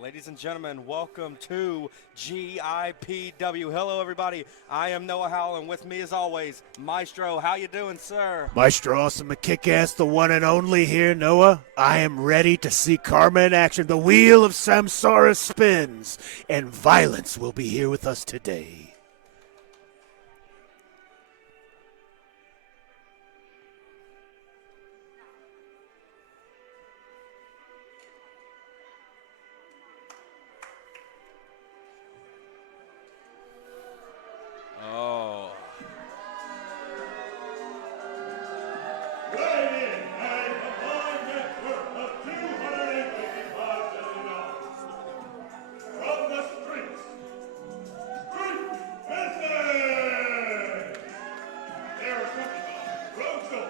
Ladies and gentlemen, welcome to GIPW. Hello, everybody. I am Noah Howell, and with me, as always, Maestro. How you doing, sir? Maestro Awesome Kick-Ass, the one and only here, Noah. I am ready to see karma in action. The wheel of Samsara spins, and violence will be here with us today. Oh. From the streets, street business! They are accompanied by Honcho,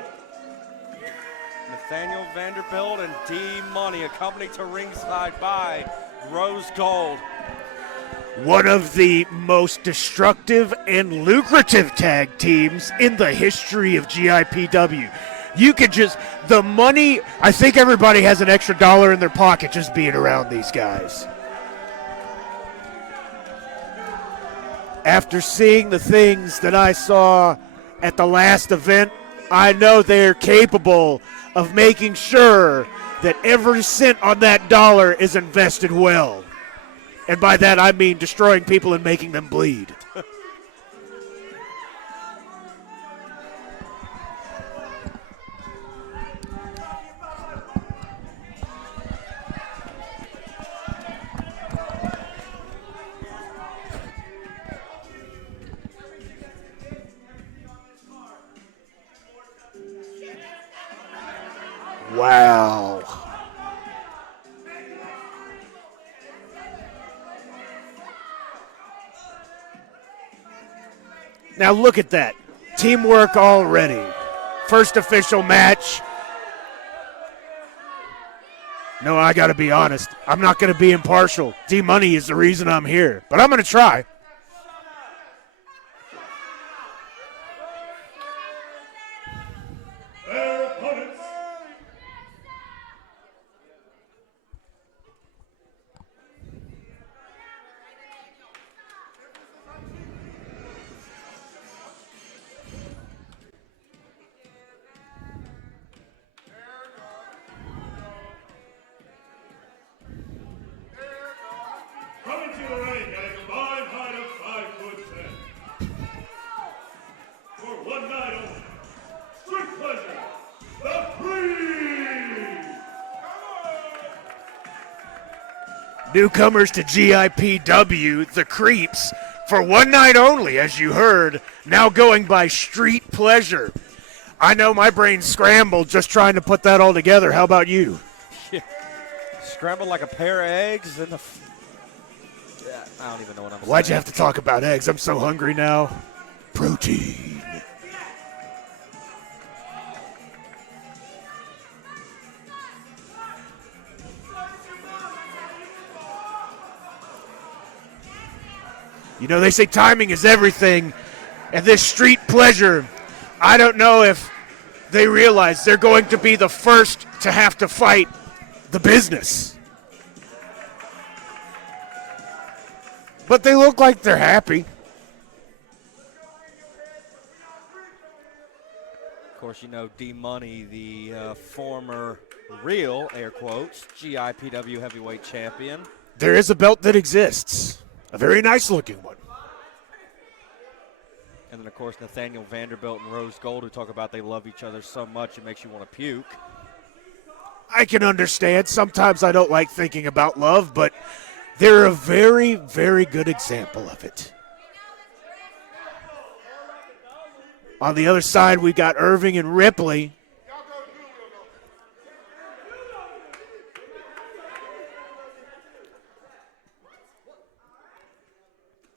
Nathaniel Vanderbilt and D Money, accompanied to ringside by Rose Gold. One of the most destructive and lucrative tag teams in the history of GIPW. You could just, the money, I think everybody has an extra dollar in their pocket just being around these guys. After seeing the things that I saw at the last event, I know they're capable of making sure that every cent on that dollar is invested well. And by that, I mean destroying people and making them bleed. Wow. Now look at that. Teamwork already. First official match. No, I got to be honest. I'm not going to be impartial. D-Money is the reason I'm here. But I'm going to try. their opponents. Coming to the ring at a combined height of 5'10". For one night only, street pleasure, the Creed! Newcomers to GIPW, the Creeps, for one night only, as you heard, now going by Street Pleasure. I know my brain scrambled just trying to put that all together. How about you? Yeah. Scrambled like a pair of eggs in the. Yeah, I don't even know what I'm saying. Why'd you have to talk about eggs? I'm so hungry now. Protein. You know, they say timing is everything, and this Street Pleasure, I don't know if they realize they're going to be the first to have to fight the business. But they look like they're happy. Of course, you know D Money, the former real, air quotes, GIPW heavyweight champion. There is a belt that exists, a very nice looking one. And then, of course, Nathaniel Vanderbilt and Rose Gold, who talk about they love each other so much it makes you want to puke. I can understand. Sometimes I don't like thinking about love, but they're a very, very good example of it. On the other side, we got Irving and Ripley.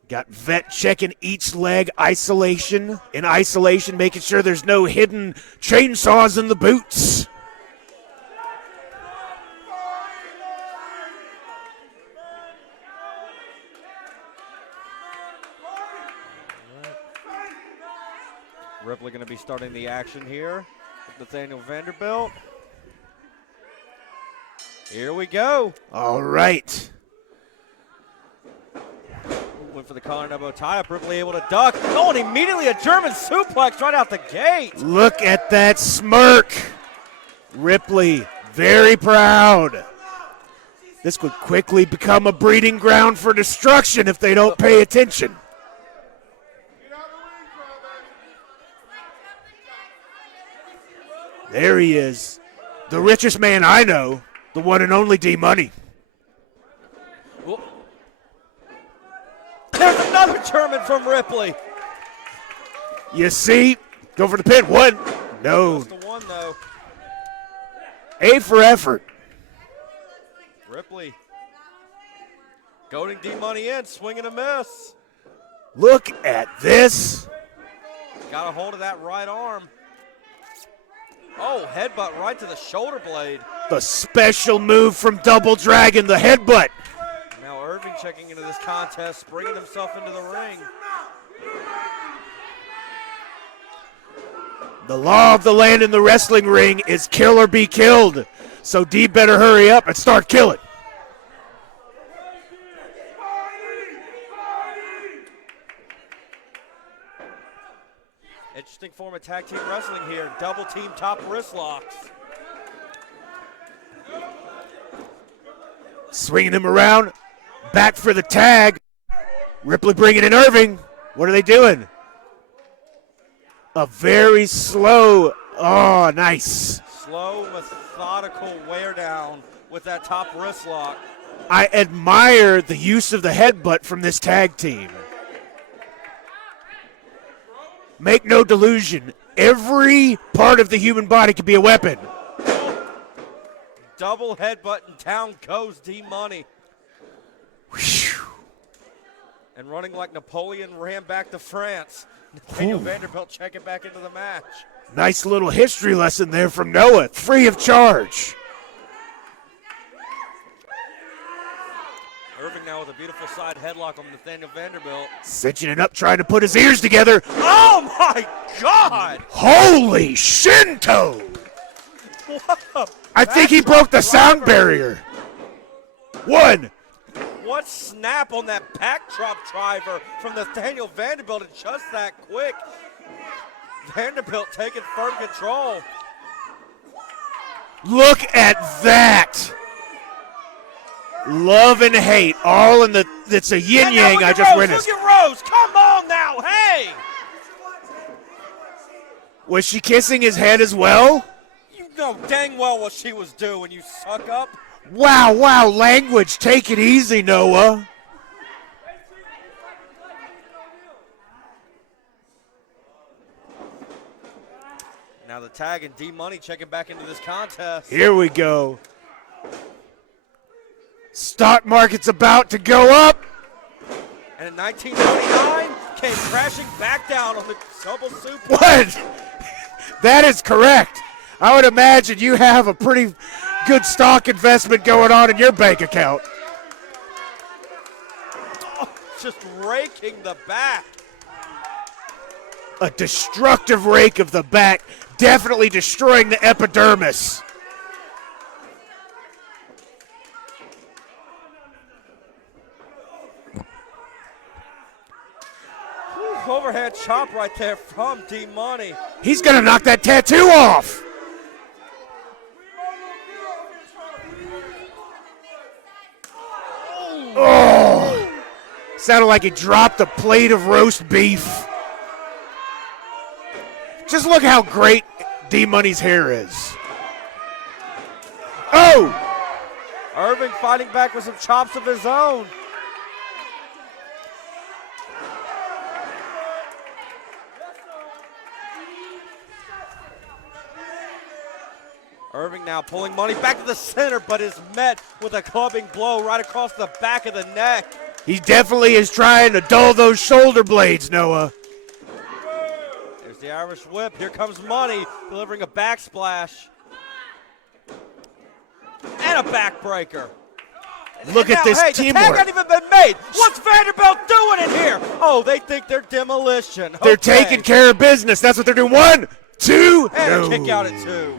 Got Vet checking each leg isolation, making sure there's no hidden chainsaws in the boots. Ripley going to be starting the action here with Nathaniel Vanderbilt. Here we go. All right. Went for the collar and elbow tie-up. Ripley able to duck. Oh, and immediately a German suplex right out the gate. Look at that smirk. Ripley, very proud. This could quickly become a breeding ground for destruction if they don't pay attention. There he is. The richest man I know. The one and only D-Money. There's another German from Ripley. You see? Go for the pin. One. No. That's the one, though. A for effort. Ripley goading D-Money in, swing and a miss. Look at this. Got a hold of that right arm. Oh, headbutt right to the shoulder blade. The special move from Double Dragon, the headbutt. Now Irving checking into this contest, bringing himself into the ring. The law of the land in the wrestling ring is kill or be killed. So D better hurry up and start killing. Interesting form of tag team wrestling here. Double team top wrist locks. Swinging him around. Back for the tag. Ripley bringing in Irving. What are they doing? A very slow, oh, nice. Slow, methodical wear down with that top wrist lock. I admire the use of the headbutt from this tag team. Make no delusion. Every part of the human body can be a weapon. Double headbutt and down goes D-Money. And running like Napoleon ran back to France. Nathaniel Vanderbilt checking back into the match. Nice little history lesson there from Noah, free of charge. Irving now with a beautiful side headlock on Nathaniel Vanderbilt. Cinching it up, trying to put his ears together. Oh my God! Holy Shinto! I think he broke the sound barrier. One. What snap on that backdrop driver from Nathaniel Vanderbilt, and just that quick. Vanderbilt taking firm control. Look at that. Love and hate, all in the, it's a yin-yang I just witnessed. Look at Rose, come on now, hey! Was she kissing his head as well? You know dang well what she was doing, you suck up. Wow, language, take it easy, Noah. Now the tag and D-Money checking back into this contest. Here we go. Stock market's about to go up. And in 1999, came crashing back down on the double suplex. What? That is correct. I would imagine you have a pretty good stock investment going on in your bank account. Oh, just raking the back. A destructive rake of the back, definitely destroying the epidermis. Overhead chop right there from D-Money. He's going to knock that tattoo off. Oh, sounded like he dropped a plate of roast beef. Just look how great D-Money's hair is. Oh! Irving fighting back with some chops of his own. Irving now pulling Money back to the center, but is met with a clubbing blow right across the back of the neck. He definitely is trying to dull those shoulder blades, Noah. There's the Irish whip. Here comes Money, delivering a backsplash. And a backbreaker. Look at this The teamwork. tag hasn't even been made. What's Vanderbilt doing in here? Oh, they think they're demolition. They're Okay. taking care of business. That's what they're doing. 1, 2, And no. a kick out at 2.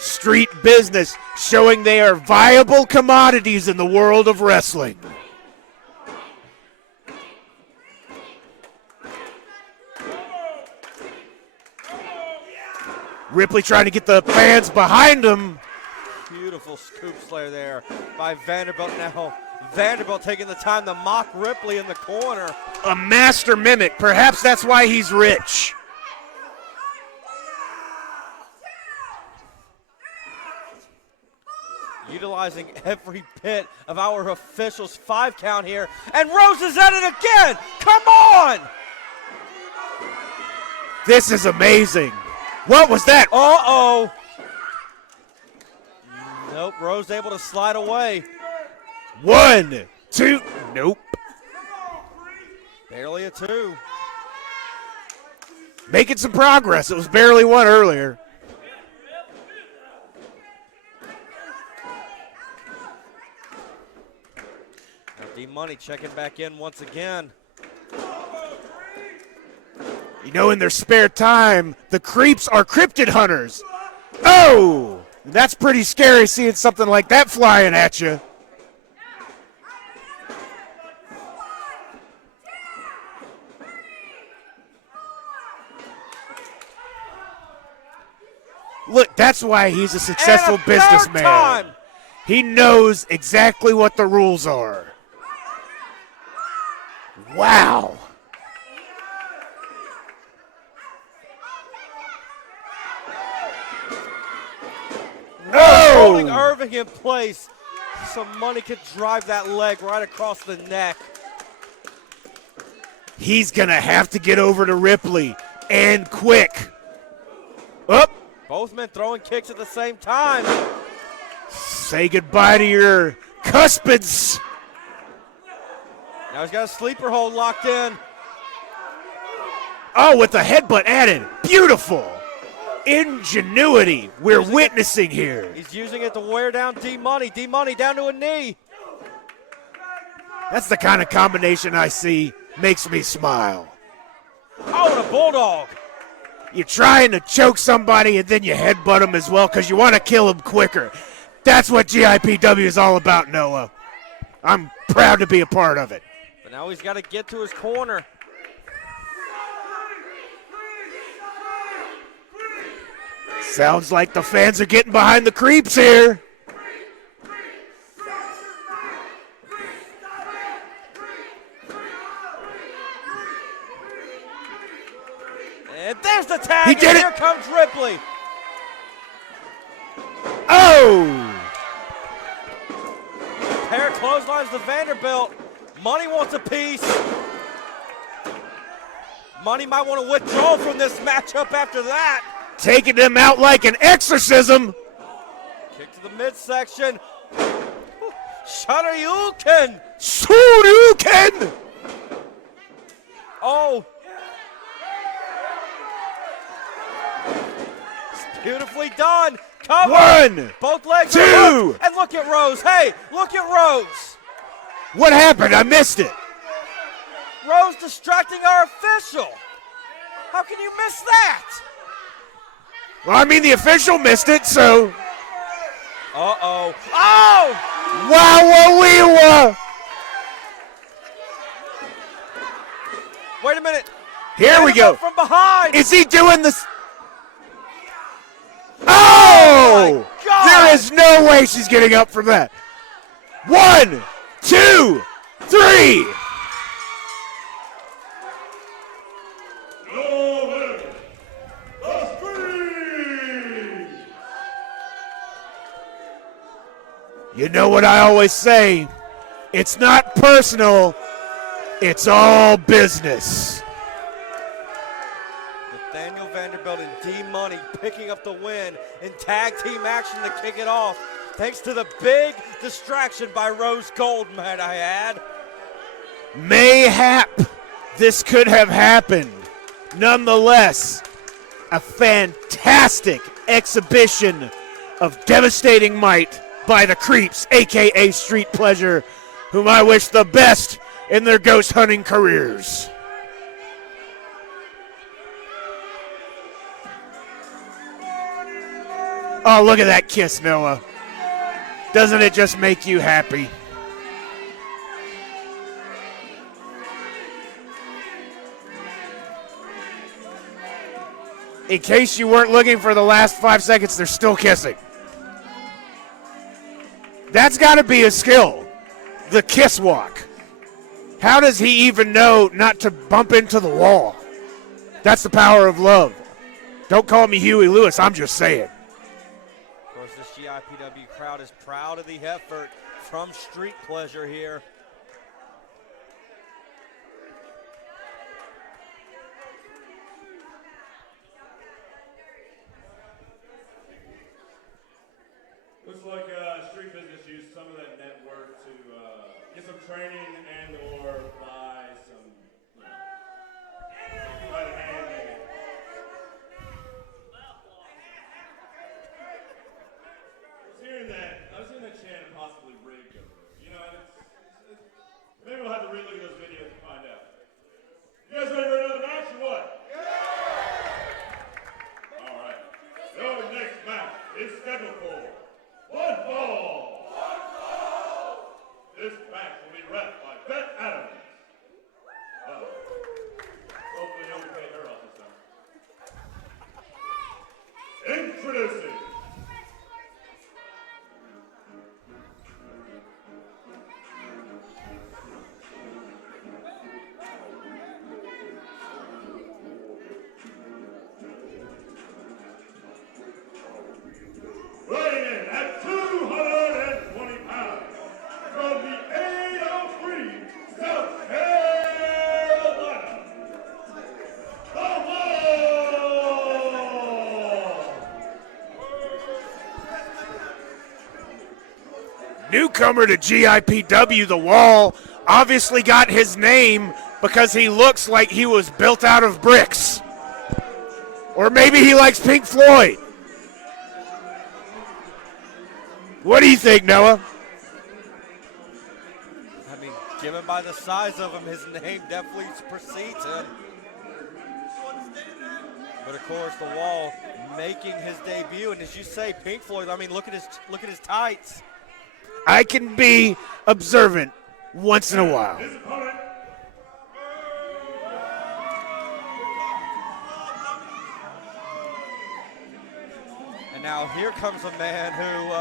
Street business, showing they are viable commodities in the world of wrestling. Ripley trying to get the fans behind him. Beautiful scoop slayer there by Vanderbilt. Now Vanderbilt taking the time to mock Ripley in the corner. A master mimic. Perhaps that's why he's rich. Utilizing every bit of our officials' 5 count here. And Rose is at it again. Come on. This is amazing. What was that? Uh-oh. Nope, Rose able to slide away. 1, 2, nope. Barely a 2. Making some progress. It was barely 1 earlier. Now D-Money checking back in once again. You know, in their spare time, the creeps are cryptid hunters. Oh! That's pretty scary seeing something like that flying at you. Look, that's why he's a successful And a businessman. time. He knows exactly what the rules are. Wow. Holding Oh! Irving in place so Money could drive that leg right across the neck. He's going to have to get over to Ripley, and quick. Up. Both men throwing kicks at the same time. Say goodbye to your cuspids. Now he's got a sleeper hold locked in. Oh, with the headbutt added. Beautiful. Ingenuity we're witnessing here. He's using it to wear down D-Money. D-Money down to a knee. That's the kind of combination I see. Makes me smile. Oh, and a bulldog. You're trying to choke somebody and then you headbutt them as well because you want to kill them quicker. That's what GIPW is all about, Noah. I'm proud to be a part of it. But now he's got to get to his corner. Sounds like the fans are getting behind the creeps here. And there's the tag. He and did it. Here comes Ripley. Oh! Pair clotheslines to Vanderbilt. Money wants a piece. Money might want to withdraw from this matchup after that. Taking them out like an exorcism. Kick to the midsection. Shoryuken. Shoryuken! Oh. It's beautifully done. Cover. 1, Both legs 2. are hooked. And look at Rose. Hey, look at Rose. What happened? I missed it. Rose distracting our official. How can you miss that? Well, I mean, the official missed it, so. Uh-oh. Oh! Wow-wa-wee-wa! Wait a minute. Here we go. From behind. Is he doing this? Oh! my God. There is no way she's getting up from that. 1, 2, 3. You know what I always say? It's not personal, it's all business. Nathaniel Vanderbilt and D-Money picking up the win in tag team action to kick it off. Thanks to the big distraction by Rose Gold, might I add. Mayhap this could have happened. Nonetheless, a fantastic exhibition of devastating might by the Creeps, a.k.a. Street Pleasure, whom I wish the best in their ghost hunting careers. Oh, look at that kiss, Noah. Doesn't it just make you happy? In case you weren't looking for the last 5 seconds, they're still kissing. That's got to be a skill, the kiss walk. How does he even know not to bump into the wall? That's the power of love. Don't call me Huey Lewis, I'm just saying. Of course, this GIPW crowd is proud of the effort from Street Pleasure here. Looks like Street Business used some of that net worth to get some training and or buy some by the hand maybe. I was hearing that chant possibly rigged over there. You know, and it's maybe we'll have to relook at those videos to find out. You guys ready for another match or what? Yeah! All right. Your next match is scheduled for one fall. This match will be ref by Beth Adams. Hopefully you don't pay her off this time. Introducing weighing in at 220 pounds, from the 803 South Carolina, the Wall! Newcomer to GIPW, the Wall, obviously got his name because he looks like he was built out of bricks. Or maybe he likes Pink Floyd. What do you think, Noah? I mean, given by the size of him, his name definitely precedes him. But of course, the Wall making his debut, and as you say, Pink Floyd. I mean, look at his tights. I can be observant once in a while. His opponent, And now here comes a man who,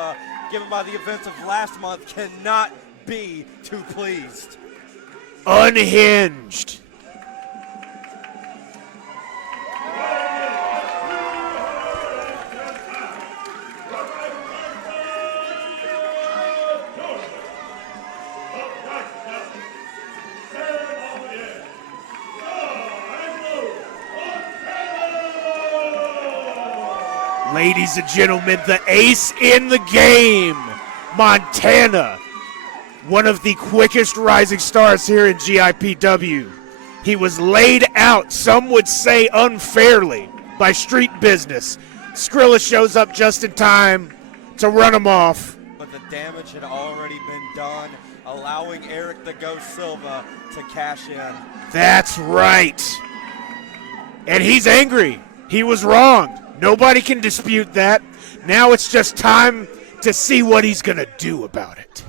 given by the events of last month, cannot be too pleased. Unhinged. Ladies and gentlemen, the ace in the game, Montana, one of the quickest rising stars here in GIPW. He was laid out, some would say unfairly, by Street Business. Skrilla shows up just in time to run him off. But the damage had already been done, allowing Eric the Ghost Silva to cash in. That's right. And he's angry. He was wrong. Nobody can dispute that. Now it's just time to see what he's going to do about it.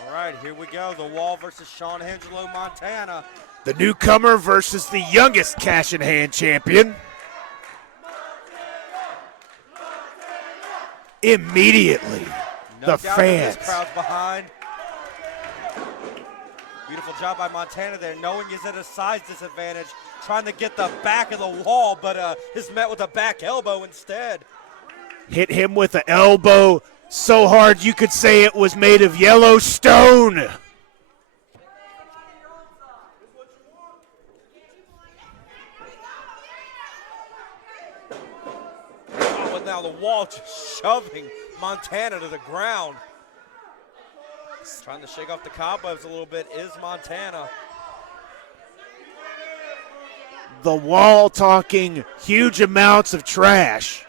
All right, here we go. The Wall versus Sean Angelo, Montana. The newcomer versus the youngest cash in hand champion. Immediately, No the doubt that fans. this crowd's behind. Beautiful job by Montana there, knowing he's at a size disadvantage, trying to get the back of the Wall, but is met with a back elbow instead. Hit him with an elbow so hard you could say it was made of yellow stone. But now the Wall just shoving Montana to the ground. Trying to shake off the cobwebs a little bit is Montana. The Wall talking huge amounts of trash,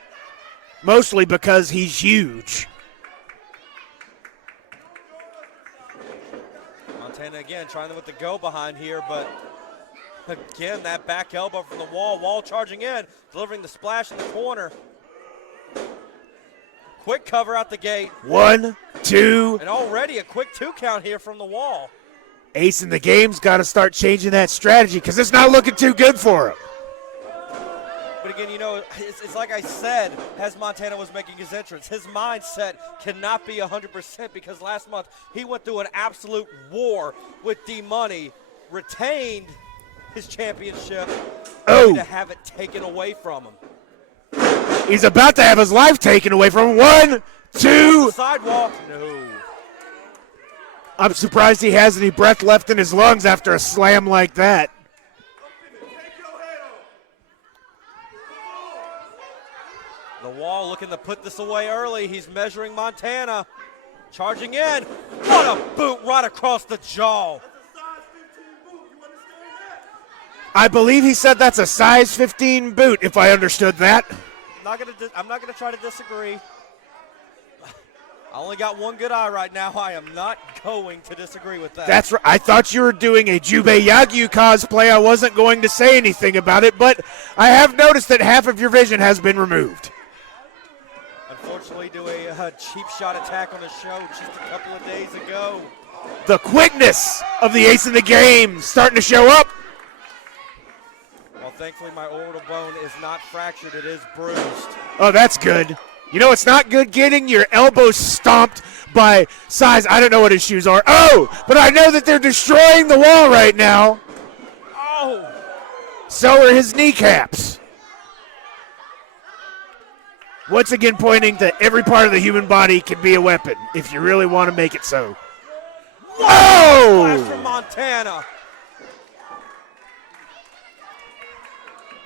mostly because he's huge. Montana again trying with the go behind here, but Again, that back elbow from the Wall. Wall charging in, delivering the splash in the corner. Quick cover out the gate. 1, 2. And already a quick 2 count here from the Wall. Ace in the Game's got to start changing that strategy because it's not looking too good for him. But again, you know, it's like I said, as Montana was making his entrance, his mindset cannot be 100% because last month he went through an absolute war with D-Money, retained his championship, to have it taken away from him. He's about to have his life taken away from him. 1, 2. Sidewalk, no. I'm surprised he has any breath left in his lungs after a slam like that. The Wall looking to put this away early. He's measuring Montana. Charging in. What a boot right across the jaw. I believe he said that's a size 15 boot, if I understood that. I'm not gonna try to disagree. I only got one good eye right now. I am not going to disagree with that. That's right. I thought you were doing a Jubei Yagyu cosplay. I wasn't going to say anything about it, but I have noticed that half of your vision has been removed. Unfortunately, do a cheap shot attack on the show just a couple of days ago. The quickness of the Ace in the Game starting to show up. Well, thankfully, my orbital bone is not fractured. It is bruised. Oh, that's good. You know, it's not good getting your elbow stomped by size. I don't know what his shoes are. Oh, but I know that they're destroying the Wall right now. Oh. So are his kneecaps. Once again, pointing to every part of the human body can be a weapon if you really want to make it so. Flash from Montana.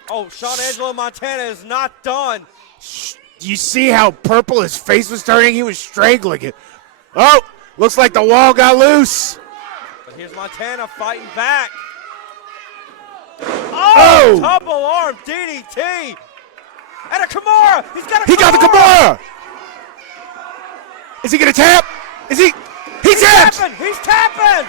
Oh, Sean Angelo Montana is not done. Do you see how purple his face was turning? He was strangling it. Oh, looks like the Wall got loose. But here's Montana fighting back. Oh! Double arm DDT. And a Kimura. He's got a Kimura. He got the Kimura. Is he going to tap? He's tapped. Tapping. He's tapping.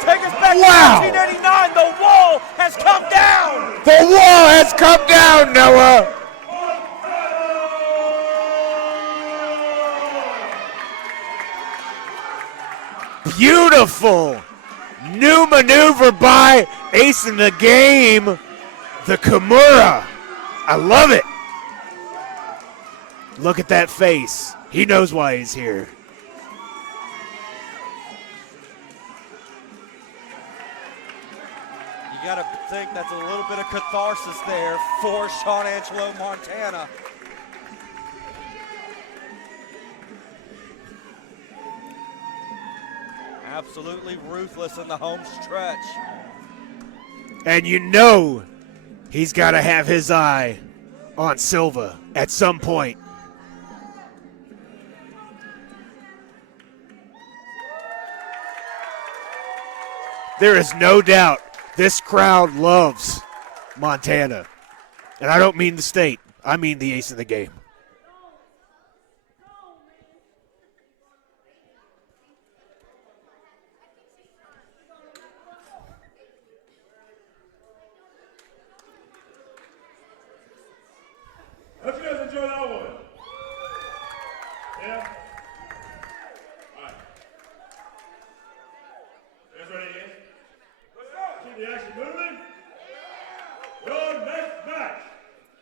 Take us back to 1989. The Wall has come down. The Wall has come down, Noah. Beautiful. New maneuver by Ace in the Game. The Kimura. I love it. Look at that face. He knows why he's here. You got to think that's a little bit of catharsis there for Sean Angelo Montana. Absolutely ruthless in the home stretch. And you know he's got to have his eye on Silva at some point. There is no doubt this crowd loves Montana. And I don't mean the state. I mean the Ace in the Game. Hope you guys enjoy that one. Yeah? Alright. You guys ready again? Keep the action moving. Your next match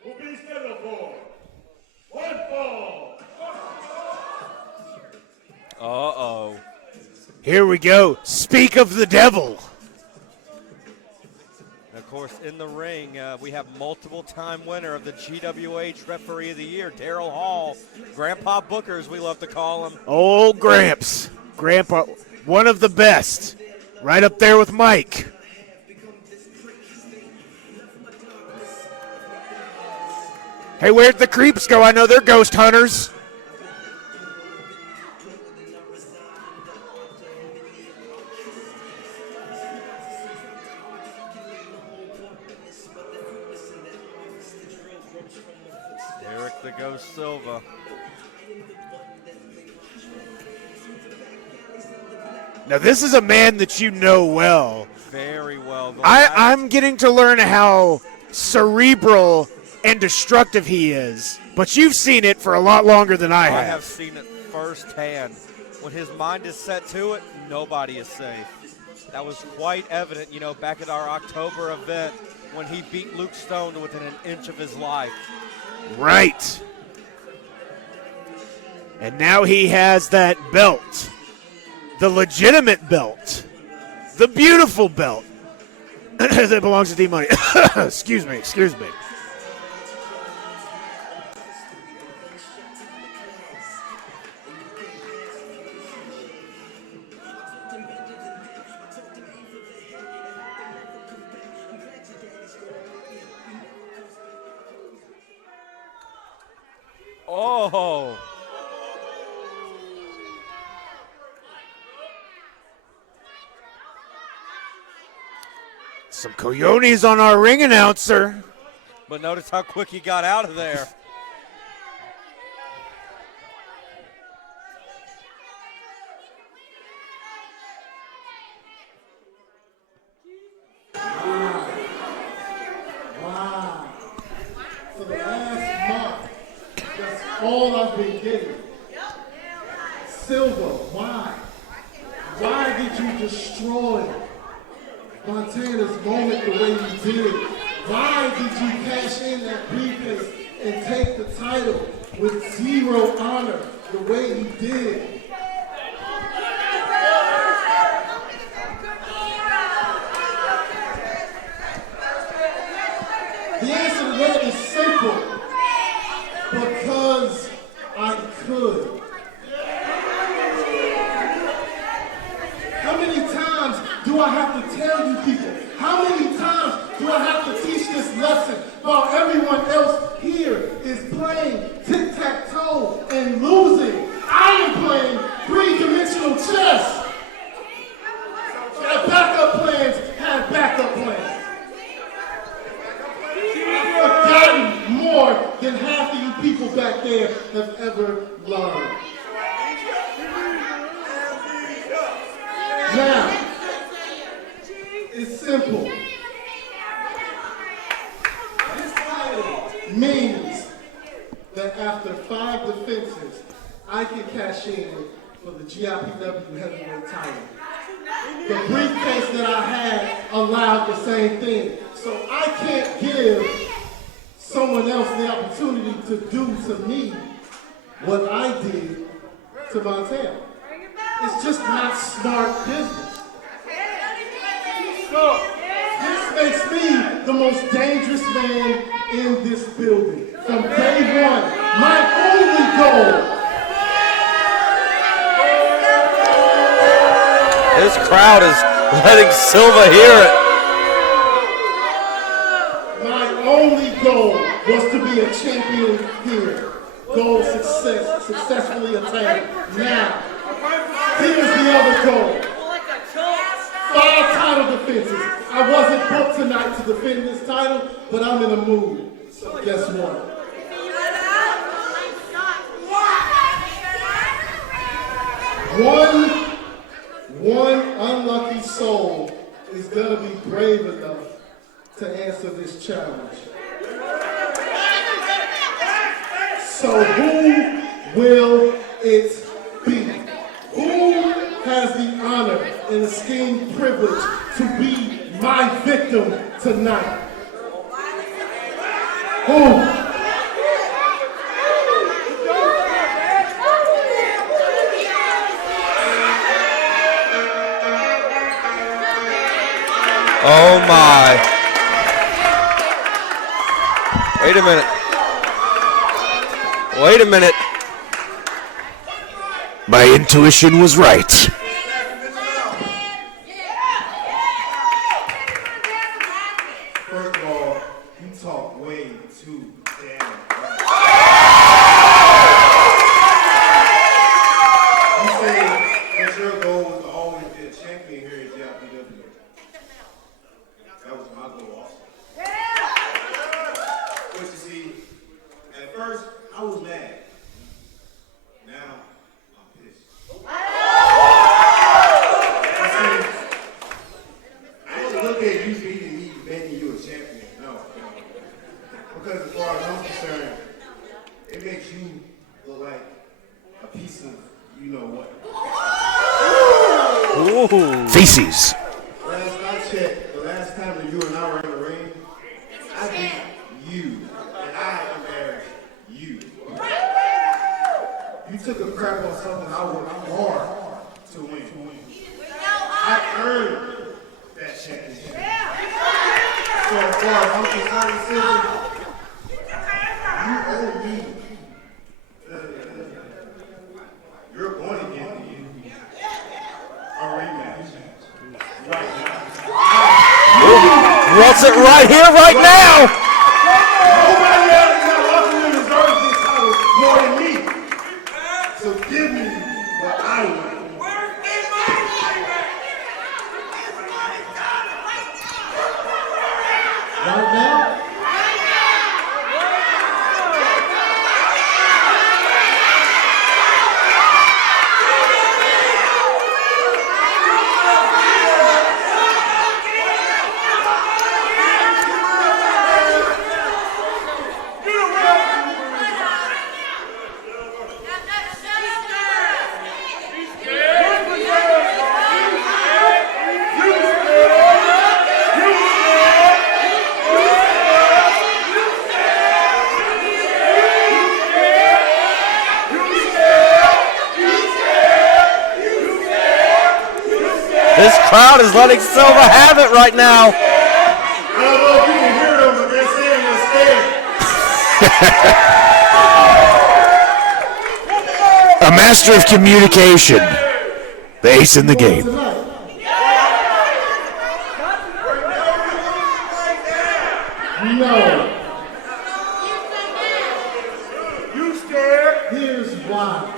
will be scheduled for one fall. Uh-oh. Here we go. Speak of the devil. Of course, in the ring, we have multiple-time winner of the GWH Referee of the Year, Daryl Hall. Grandpa Booker, as we love to call him. Old Gramps. Grandpa, one of the best. Right up there with Mike. Hey, where'd the creeps go? I know they're ghost hunters. Derek the Ghost Silva. Now, this is a man that you know well. Very well. I'm getting to learn how cerebral and destructive he is, but you've seen it for a lot longer than I have. I have seen it firsthand. When his mind is set to it, nobody is safe. That was quite evident, you know, back at our October event when he beat Luke Stone to within an inch of his life. Right. And now he has that belt. The legitimate belt. The beautiful belt. That belongs to D-Money. Excuse me. Oh. Some coyotes on our ring announcer. But notice how quick he got out of there. Wow. For the last month, that's all I've been getting. Silva, why? Why did you destroy Montana's moment the way you did? Why did you cash in that briefcase and take the title with zero honor the way you did? The answer to that is simple. Because I could. How many times do I have to tell you people? How many times do I have to teach this lesson while everyone else here is playing tic-tac-toe and losing? I am playing three-dimensional chess. Have backup plans, have backup plans. I've forgotten more than half of you people back there have ever learned. Now, it's simple. This title means that after 5 defenses, I can cash in for the GIPW heavyweight title. The briefcase that I had allowed the same thing. So I can't give someone else the opportunity to do to me what I did to Montana. It's just not smart business. So this makes me the most dangerous man in this building. From day one, my only goal. This crowd is letting Silva hear it. My only goal was to be a champion here. Goal successfully attained. Now, here's the other goal. 5 title defenses. I wasn't booked tonight to defend this title, but I'm in a mood. So guess what? One unlucky soul is gonna be brave enough to answer this challenge. So who will it be? Who has the honor and esteemed privilege to be my victim tonight? Who? Oh my. Wait a minute. Wait a minute. My intuition was right. First of all, you talk way too damn much. You say that your goal was to always be a champion here at GIPW. That was my goal also. But you see, at first, I was mad. Now, I'm pissed. far as I'm concerned, it makes you look like a piece of you know what. Ooh. Feces. Last I checked, the last time that you and I were in the ring, I beat you, and I embarrassed you. You took a crap on something I worked hard to win. I earned that championship. So as far as I'm concerned, Silva, you owe me. You're going to give me a rematch right now. Wants it right here, right now. Nobody else in that locker room deserves this title more than me. So give me what I want. Right now? This crowd is letting Silva have it right now. I don't know if you can hear them, but they're saying they're scared. A master of communication. The ace in the game. No. You scared? Here's why.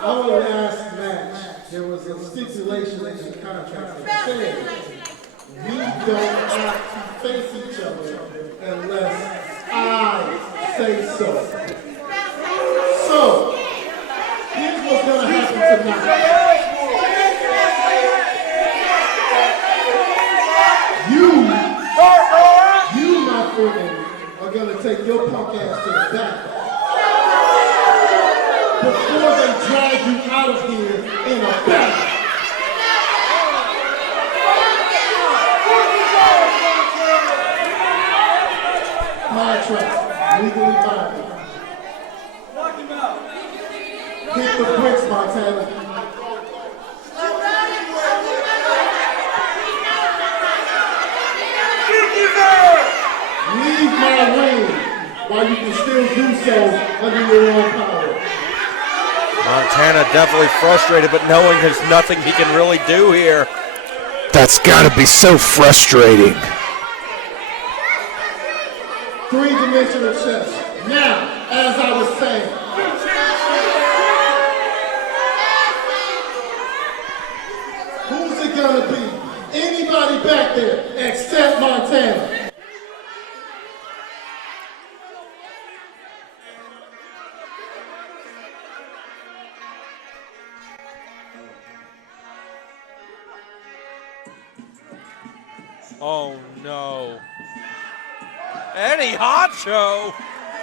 Our last match, there was a stipulation in the contract that said we don't have to face each other unless I say so. So, here's what's going to happen tonight. You, my friend, are going to take your punk ass to the back before they drag you out of here in a battle. Contract, legally binding. Hit the bricks, Montana. Leave my ring while you can still do so under your own power. Montana definitely frustrated, but knowing there's nothing he can really do here. That's gotta be so frustrating. Three-dimensional chess. Now, as I was saying, who's it gonna be? Anybody back there except Montana? Oh no. Eddie Honcho.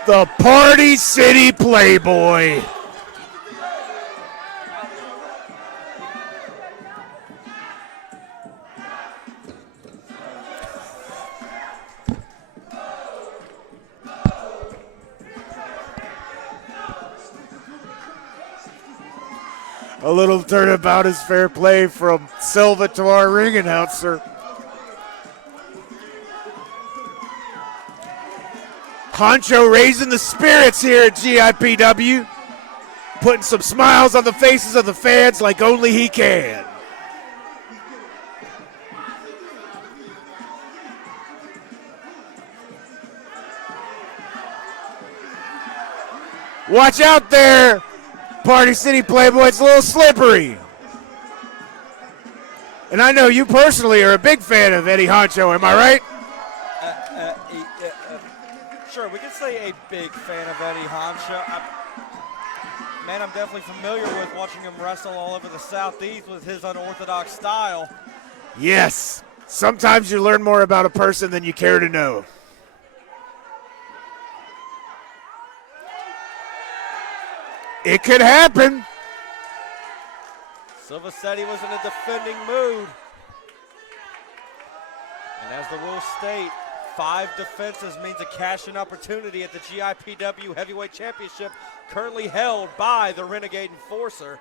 The Party City Playboy. A little turnabout is fair play from Silva to our ring announcer. Honcho raising the spirits here at GIPW, putting some smiles on the faces of the fans like only he can. Watch out there, Party City Playboy, it's a little slippery. And I know you personally are a big fan of Eddie Honcho, am I right? Sure, we can say a big fan of Eddie Honcho. Man, I'm definitely familiar with watching him wrestle all over the Southeast with his unorthodox style. Yes, sometimes you learn more about a person than you care to know. It could happen. Silva said he was in a defending mood. And as the rules state, 5 defenses means a cash-in opportunity at the GIPW Heavyweight Championship, currently held by the Renegade Enforcer.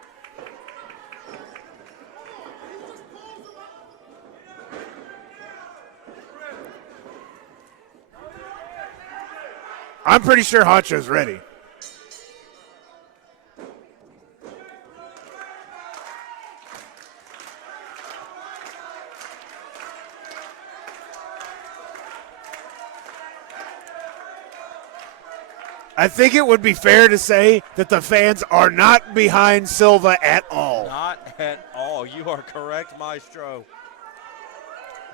I'm pretty sure Honcho's ready. I think it would be fair to say that the fans are not behind Silva at all. Not at all. You are correct, Maestro.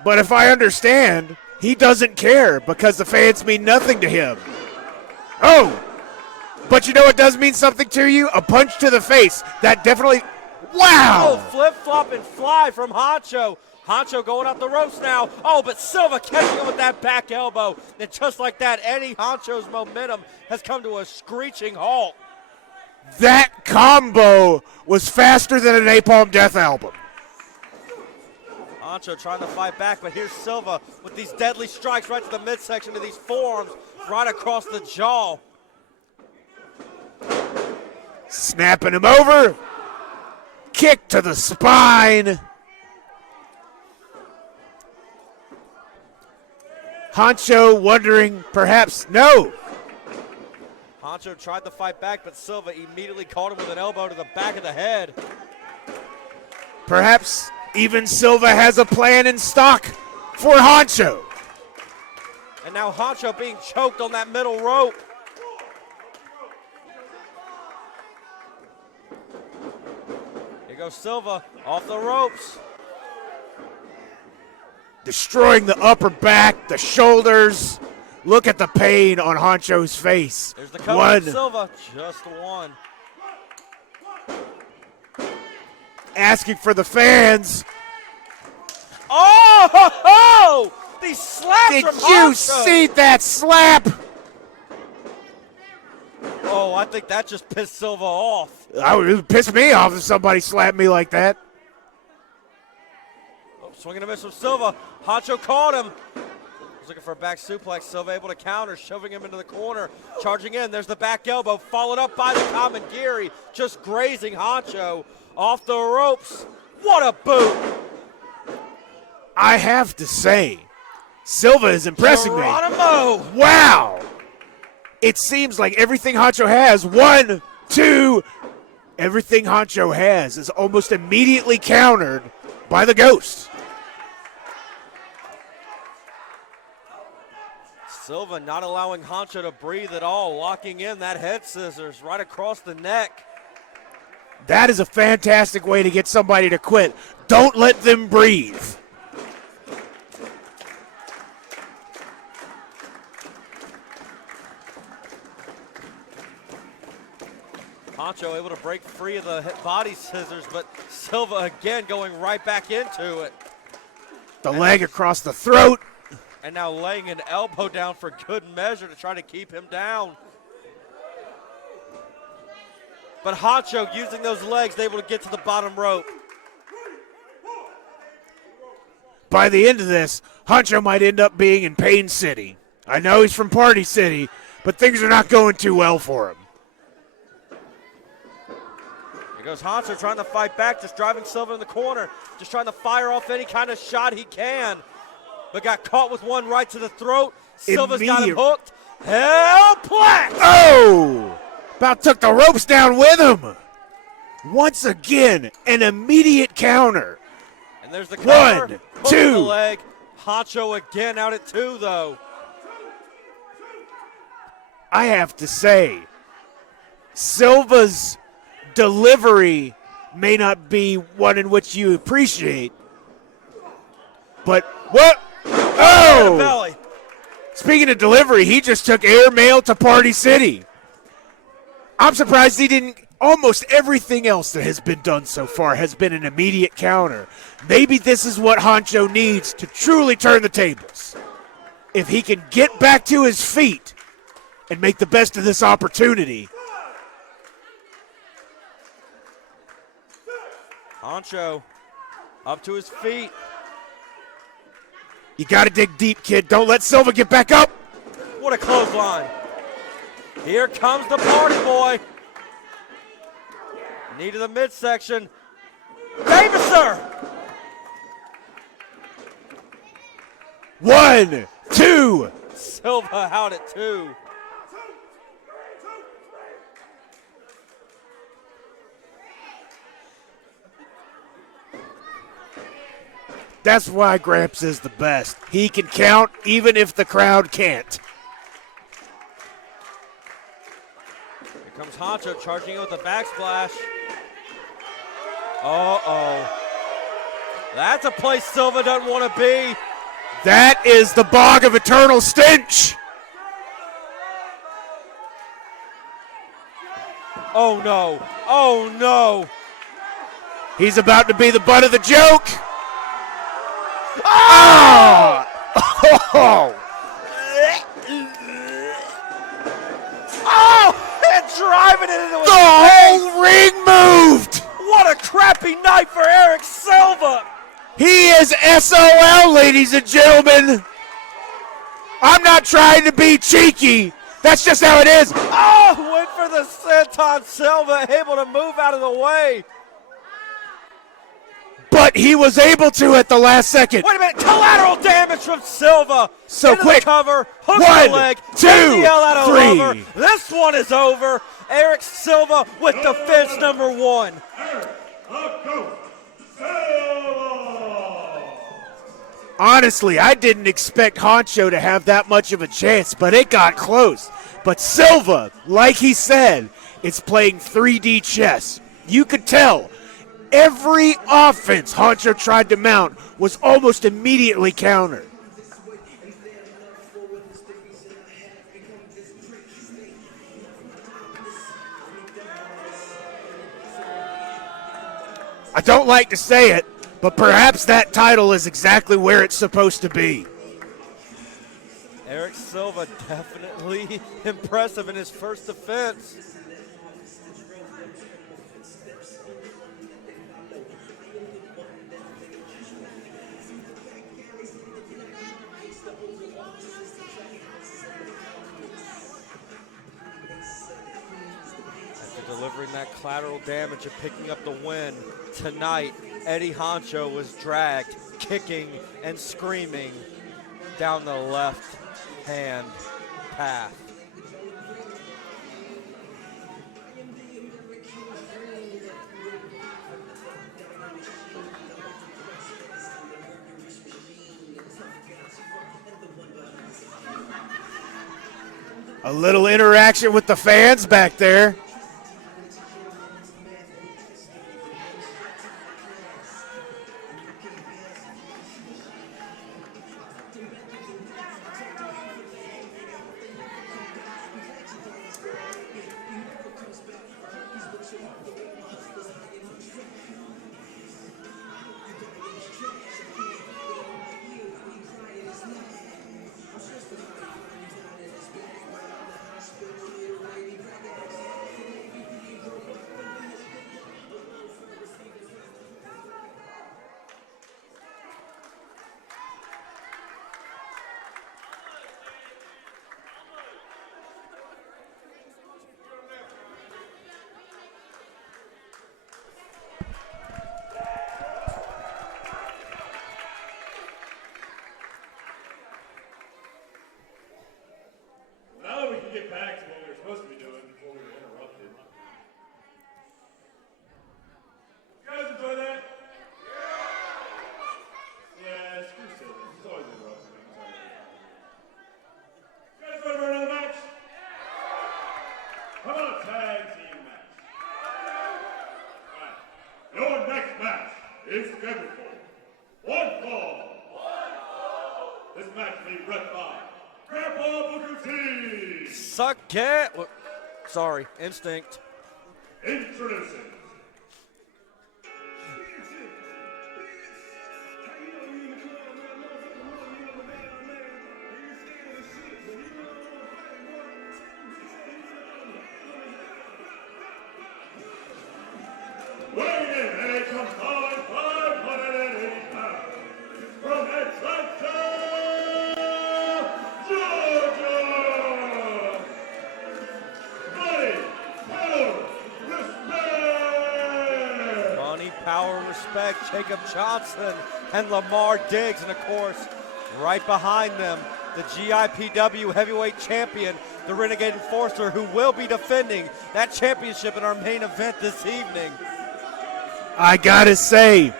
But if I understand, he doesn't care because the fans mean nothing to him. Oh, but you know what does mean something to you? A punch to the face. That definitely, wow. Oh, flip-flop and fly from Honcho. Honcho going up the ropes now. Oh, but Silva catching him with that back elbow. And just like that, Eddie Honcho's momentum has come to a screeching halt. That combo was faster than a Napalm Death album. Honcho trying to fight back, but here's Silva with these deadly strikes right to the midsection of these forearms, right across the jaw. Snapping him over. Kick to the spine. Honcho wondering, perhaps, no. Honcho tried to fight back, but Silva immediately caught him with an elbow to the back of the head. Perhaps even Silva has a plan in stock for Honcho. And now Honcho being choked on that middle rope. Here goes Silva off the ropes. Destroying the upper back, the shoulders. Look at the pain on Honcho's face. There's the cover from Silva, just one. Asking for the fans. Oh, ho, ho! These slaps Did from you Honcho. see that slap? Oh, I think that just pissed Silva off. It would piss me off if somebody slapped me like that. Oh, swinging a miss from Silva. Honcho caught him. He's looking for a back suplex. Silva able to counter, shoving him into the corner. Charging in. There's the back elbow, followed up by the Kamengiri. Just grazing Honcho off the ropes. What a boot. I have to say, Silva is impressing me. Geronimo. Wow. It seems like everything Honcho has, 1, 2, everything Honcho has is almost immediately countered by the Ghost. Silva not allowing Honcho to breathe at all, locking in that head scissors right across the neck. That is a fantastic way to get somebody to quit. Don't let them breathe. Honcho able to break free of the body scissors, but Silva again going right back into it. The leg across the throat. And now laying an elbow down for good measure to try to keep him down. But Honcho using those legs, able to get to the bottom rope. By the end of this, Honcho might end up being in Pain City. I know he's from Party City, but things are not going too well for him. Here goes Hanson trying to fight back, just driving Silva in the corner, just trying to fire off any kind of shot he can. But got caught with one right to the throat. Silva's got him hooked. Hellplex! Oh! About took the ropes down with him. Once again, an immediate counter. And there's the cover. 1, Hook 2. the leg. Honcho again out at 2, though. I have to say, Silva's delivery may not be one in which you appreciate, but what? Oh! Belly. Speaking of delivery, he just took airmail to Party City. I'm surprised he didn't Almost everything else that has been done so far has been an immediate counter. Maybe this is what Honcho needs to truly turn the tables. If he can get back to his feet and make the best of this opportunity. Honcho up to his feet. You got to dig deep, kid. Don't let Silva get back up. What a clothesline. Here comes the party boy. Knee to the midsection. Daviser! 1, 2. Silva out at 2. That's why Gramps is the best. He can count even if the crowd can't. Here comes Honcho charging in with a backsplash. Uh-oh. That's a place Silva doesn't want to be. That is the bog of eternal stench. Oh, no. Oh, no. He's about to be the butt of the joke. Oh! Oh! Oh! And driving it into his The face. whole ring moved. What a crappy night for Eric Silva. He is SOL, ladies and gentlemen. I'm not trying to be cheeky. That's just how it is. Oh, went for the senton. Silva able to move out of the way. But he was able to at the last second. Wait a minute, collateral damage from Silva. So into quick. The cover, hook 1, the leg, 2, takes the L out of 3. Lover. This one is over. Eric Silva with defense number 1. Honestly, I didn't expect Honcho to have that much of a chance, but it got close. But Silva, like he said, is playing 3D chess. You could tell every offense Honcho tried to mount was almost immediately countered. I don't like to say it, but perhaps that title is exactly where it's supposed to be. Eric Silva definitely impressive in his first defense. After delivering that collateral damage and picking up the win tonight, Eddie Honcho was dragged, kicking and screaming down the left-hand path. A little interaction with the fans back there. Get back to what we were supposed to be doing before we were interrupted. You guys enjoy that? Yeah, screw Silva. He's always interrupting me. You guys ready for another match? How about a tag team match? Alright. Your next match is scheduled for one fall. This match will be ref by Grandpa Booker T. Suck it. Sorry, instinct. introducing. Weighing in at a combined 580 pounds, from Atlanta, Georgia, Money, power, respect. Jacob Johnson and Lamar Diggs, and of course, right behind them, the GIPW heavyweight champion, the Renegade Enforcer, who will be defending that championship in our main event this evening. I gotta say,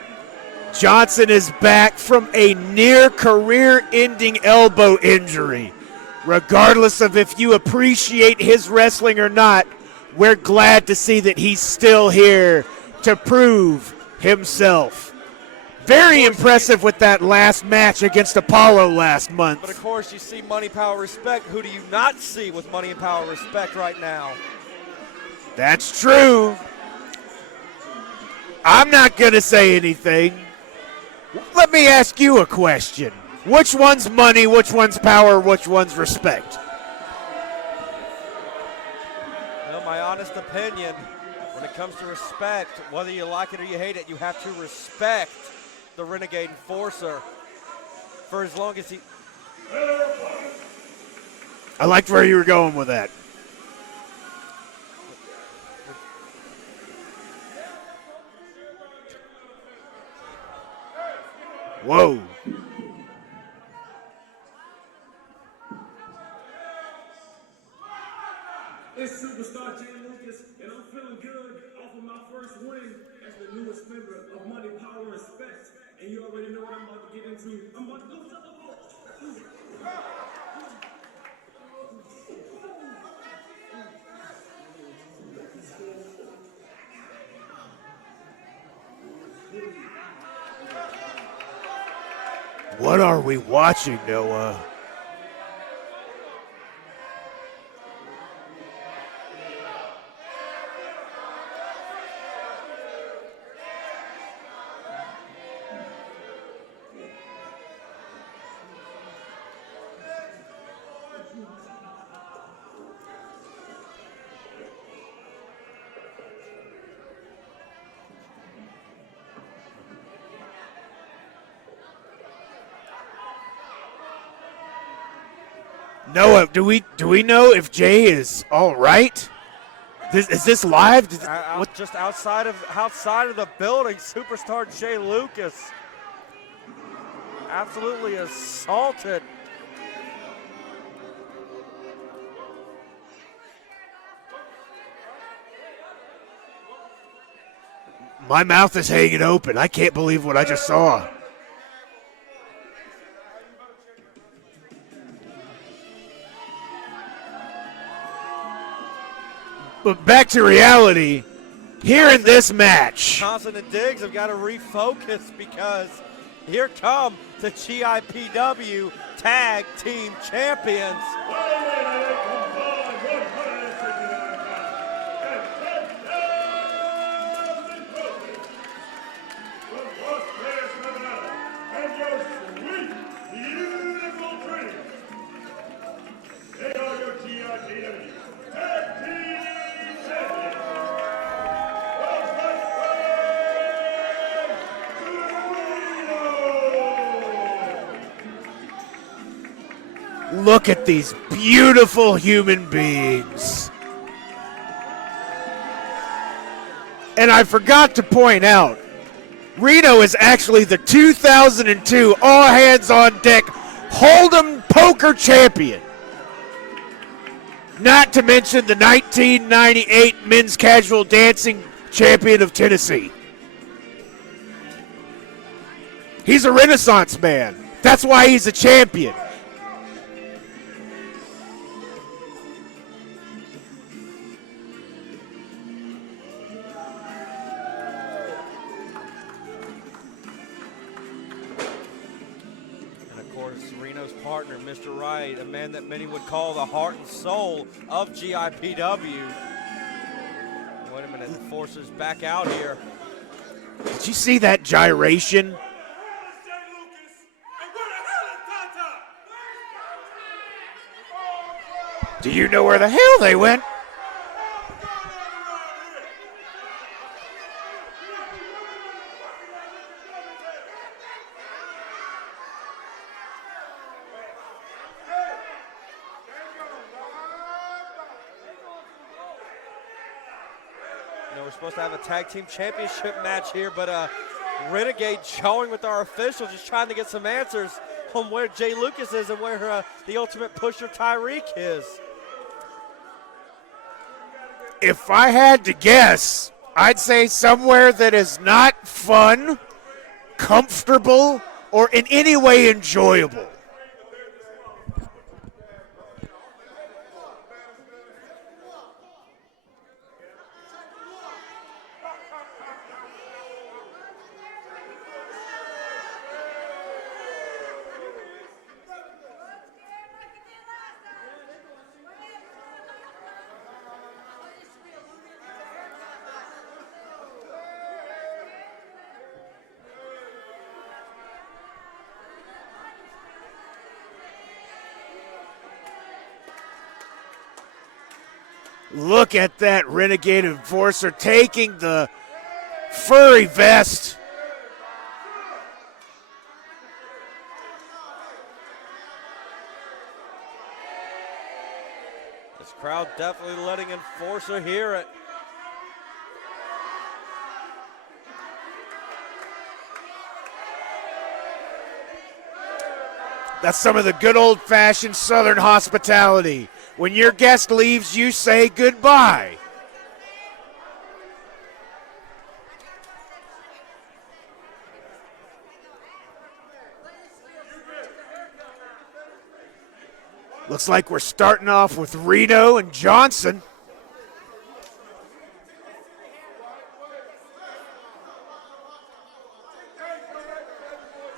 Johnson is back from a near career-ending elbow injury. Regardless of if you appreciate his wrestling or not, we're glad to see that he's still here to prove himself. Very impressive with that last match against Apollo last month. But of course, you see money, power, respect. Who do you not see with money and power, respect right now? That's true. I'm not going to say anything. Let me ask you a question. Which one's money, which one's power, which one's respect? Well, my honest opinion, when it comes to respect, whether you like it or you hate it, you have to respect the Renegade Enforcer for as long as he... I liked where you were going with that. Whoa. It's Superstar J. Lucas, and I'm feeling good off of my first win as the newest member of Money, Power, and Respect. And you already know what I'm about to get into. I'm about to go to the What are we watching, Noah? Noah, do we know if Jay is all right? Is this live? Just outside of the building, Superstar Jay Lucas absolutely assaulted. My mouth is hanging open. I can't believe what I just saw. But back to reality, here in this match. Hanson and Diggs have got to refocus because here come the GIPW Tag Team Champions. Look at these beautiful human beings. And I forgot to point out, Reno is actually the 2002 All Hands on Deck Hold'em Poker Champion. Not to mention the 1998 Men's Casual Dancing Champion of Tennessee. He's a Renaissance man. That's why he's a champion. Reno's partner, Mr. Wright, a man that many would call the heart and soul of GIPW. Wait a minute, Enforcer's back out here. Did you see that gyration? Do you know where the hell they went? We're supposed to have a tag team championship match here, but Renegade showing with our officials, just trying to get some answers on where Jay Lucas is and where the ultimate pusher Tyreek is. If I had to guess, I'd say somewhere that is not fun, comfortable, or in any way enjoyable. Look at that Renegade Enforcer taking the furry vest. This crowd definitely letting Enforcer hear it. That's some of the good old-fashioned Southern hospitality. When your guest leaves, you say goodbye. Looks like we're starting off with Reno and Johnson.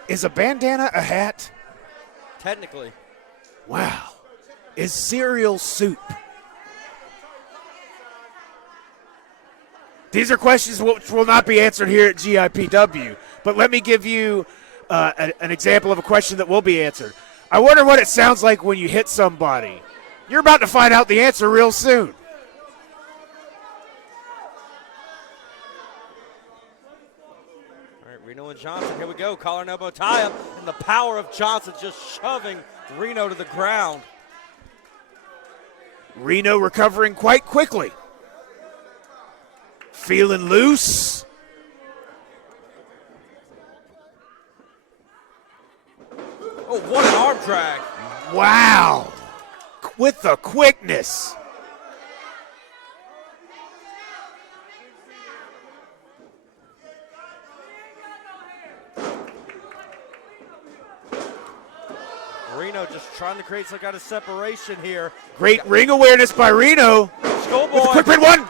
Is a bandana a hat? Technically. Wow. Is cereal soup? These are questions which will not be answered here at GIPW, but let me give you an example of a question that will be answered. I wonder what it sounds like when you hit somebody. You're about to find out the answer real soon. All right, Reno and Johnson, here we go. Collar and elbow tie-up, and the power of Johnson just shoving Reno to the ground. Reno recovering quite quickly. Feeling loose. Oh, what an arm drag. Wow. With the quickness. Reno just trying to create some kind of separation here. Great ring awareness by Reno. Schoolboy. With a quick pin one.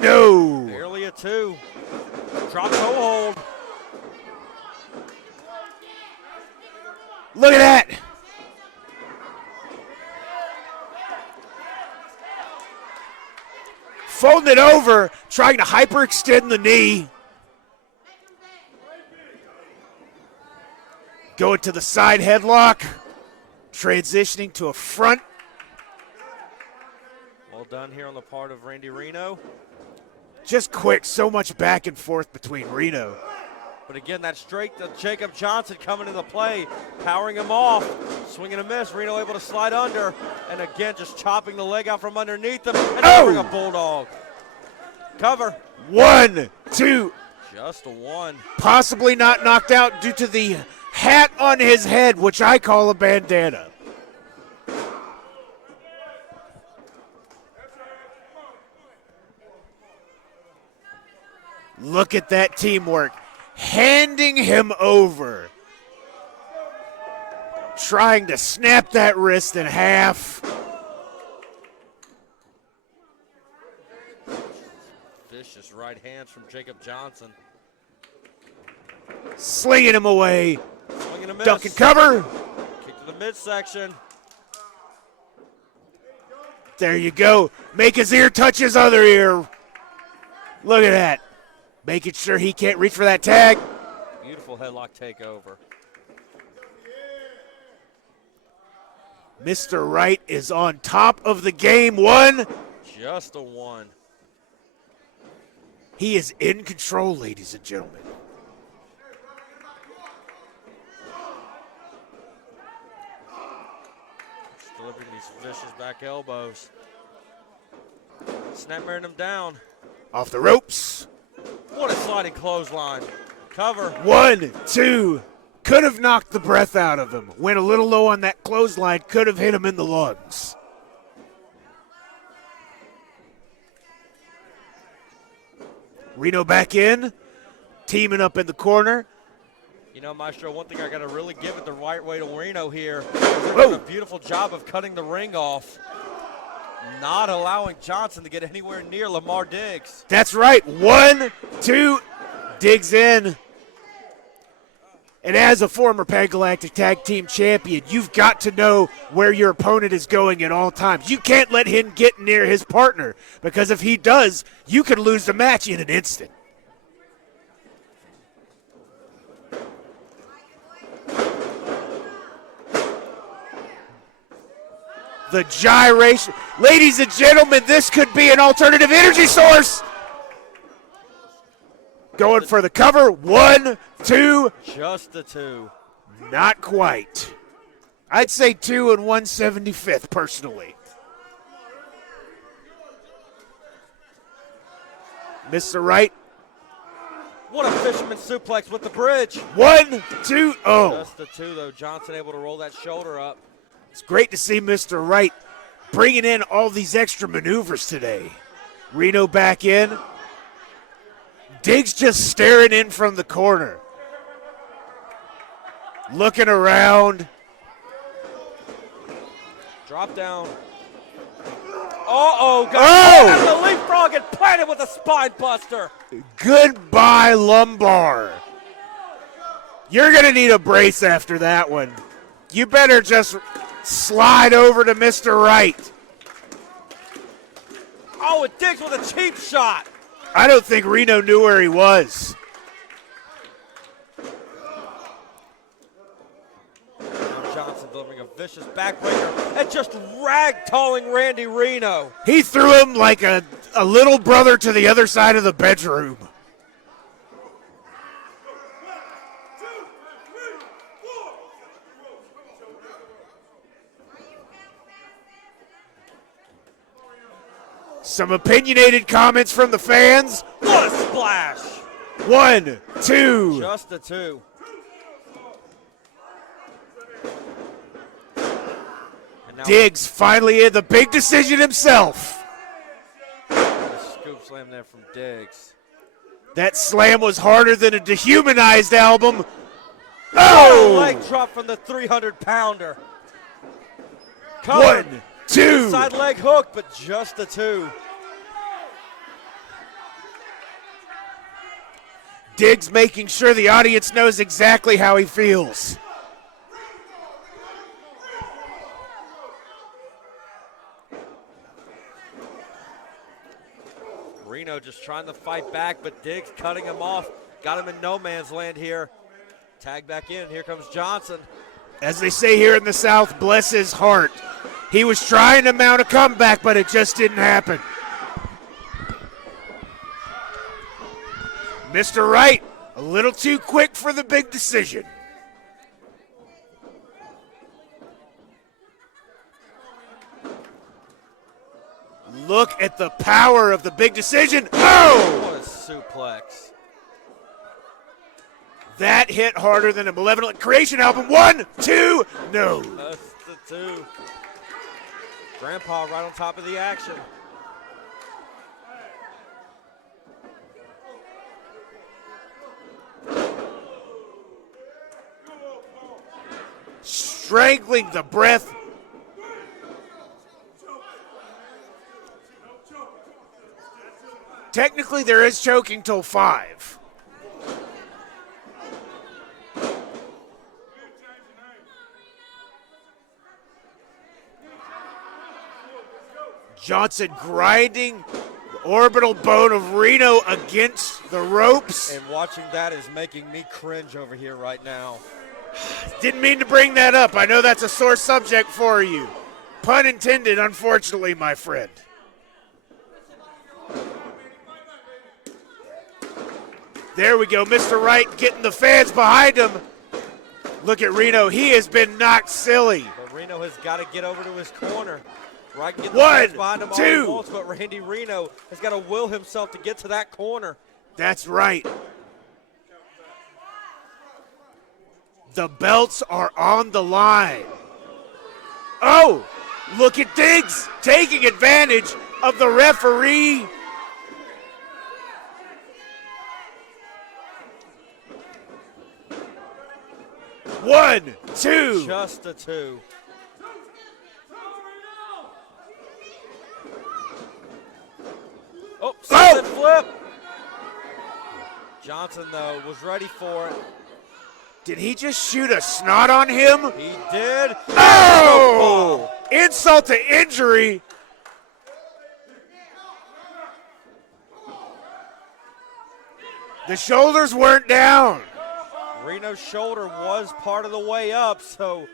No. Barely a two. Drop toe hold. Look at that. Folding it over, trying to hyperextend the knee. Going to the side headlock. Transitioning to a front. Well done here on the part of Randy Reno. Just quick, so much back and forth between Reno. But again, that straight to Jacob Johnson coming into play, powering him off. Swing and a miss. Reno able to slide under. And again, just chopping the leg out from underneath him. And covering a bulldog. Cover. 1, 2. Just a one. Possibly not knocked out due to the hat on his head, which I call a bandana. Look at that teamwork. Handing him over. Trying to snap that wrist in half. Vicious right hands from Jacob Johnson. Slinging him away. Swing and a miss. Duck and cover. Kick to the midsection. There you go. Make his ear touch his other ear. Look at that. Making sure he can't reach for that tag. Beautiful headlock takeover. Mr. Wright is on top of the game. One. Just a one. He is in control, ladies and gentlemen. Delivering these vicious back elbows. Snapping him down. Off the ropes. What a sliding clothesline. Cover. 1, 2. Could have knocked the breath out of him. Went a little low on that clothesline. Could have hit him in the lungs. Reno back in. Teaming up in the corner. You know, Maestro, one thing I got to really give it the right way to Reno here. They're doing a beautiful job of cutting the ring off. Not allowing Johnson to get anywhere near Lamar Diggs. That's right. 1, 2. Diggs in. And as a former Pan Galactic Tag Team Champion, you've got to know where your opponent is going at all times. You can't let him get near his partner, because if he does, you could lose the match in an instant. The gyration. Ladies and gentlemen, this could be an alternative energy source. Going for the cover. 1, 2. Just the two. Not quite. I'd say 2 and 1/75th, personally. Mr. Wright. What a fisherman suplex with the bridge. 1, 2. Oh. Just the two, though. Johnson able to roll that shoulder up. It's great to see Mr. Wright bringing in all these extra maneuvers today. Reno back in. Diggs just staring in from the corner. Looking around. Drop down. Got the leapfrog and planted with a spine buster. Goodbye, lumbar. You're going to need a brace after that one. You better just slide over to Mr. Wright. Oh, it Diggs with a cheap shot. I don't think Reno knew where he was. Johnson delivering a vicious backbreaker and just ragdolling Randy Reno. He threw him like a little brother to the other side of the bedroom. Some opinionated comments from the fans. What a splash. 1, 2. Just the two. And now Diggs finally in the big decision himself. a scoop slam there from Diggs. That slam was harder than a dehumanized album. Oh! Oh! Leg drop from the 300-pounder. Covered. 1, 2. Side leg hook, but just the two. Diggs making sure the audience knows exactly how he feels. Reno just trying to fight back, but Diggs cutting him off. Got him in no man's land here. Tag back in. Here comes Johnson. As they say here in the South, bless his heart. He was trying to mount a comeback, but it just didn't happen. Mr. Wright, a little too quick for the big decision. Look at the power of the big decision. Oh! What a suplex. That hit harder than a Malevolent Creation album. 1, 2, no. That's the two. Grandpa right on top of the action. Strangling the breath. Technically, there is choking till 5. Johnson grinding Orbital bone of Reno against the ropes. And watching that is making me cringe over here right now. Didn't mean to bring that up. I know that's a sore subject for you. Pun intended, unfortunately, my friend. There we go. Mr. Wright getting the fans behind him. Look at Reno. He has been knocked silly. But Reno has got to get over to his corner. Wright can get the One, fans behind him all two. he wants, but Randy Reno has got to will himself to get to that corner. That's right. The belts are on the line. Oh, look at Diggs taking advantage of the referee. One, two. Just a two. Oh, sunset flip. Johnson, though, was ready for it. Did he just shoot a snot on him? He did. Oh! Insult to injury. The shoulders weren't down. Reno's shoulder was part of the way up, so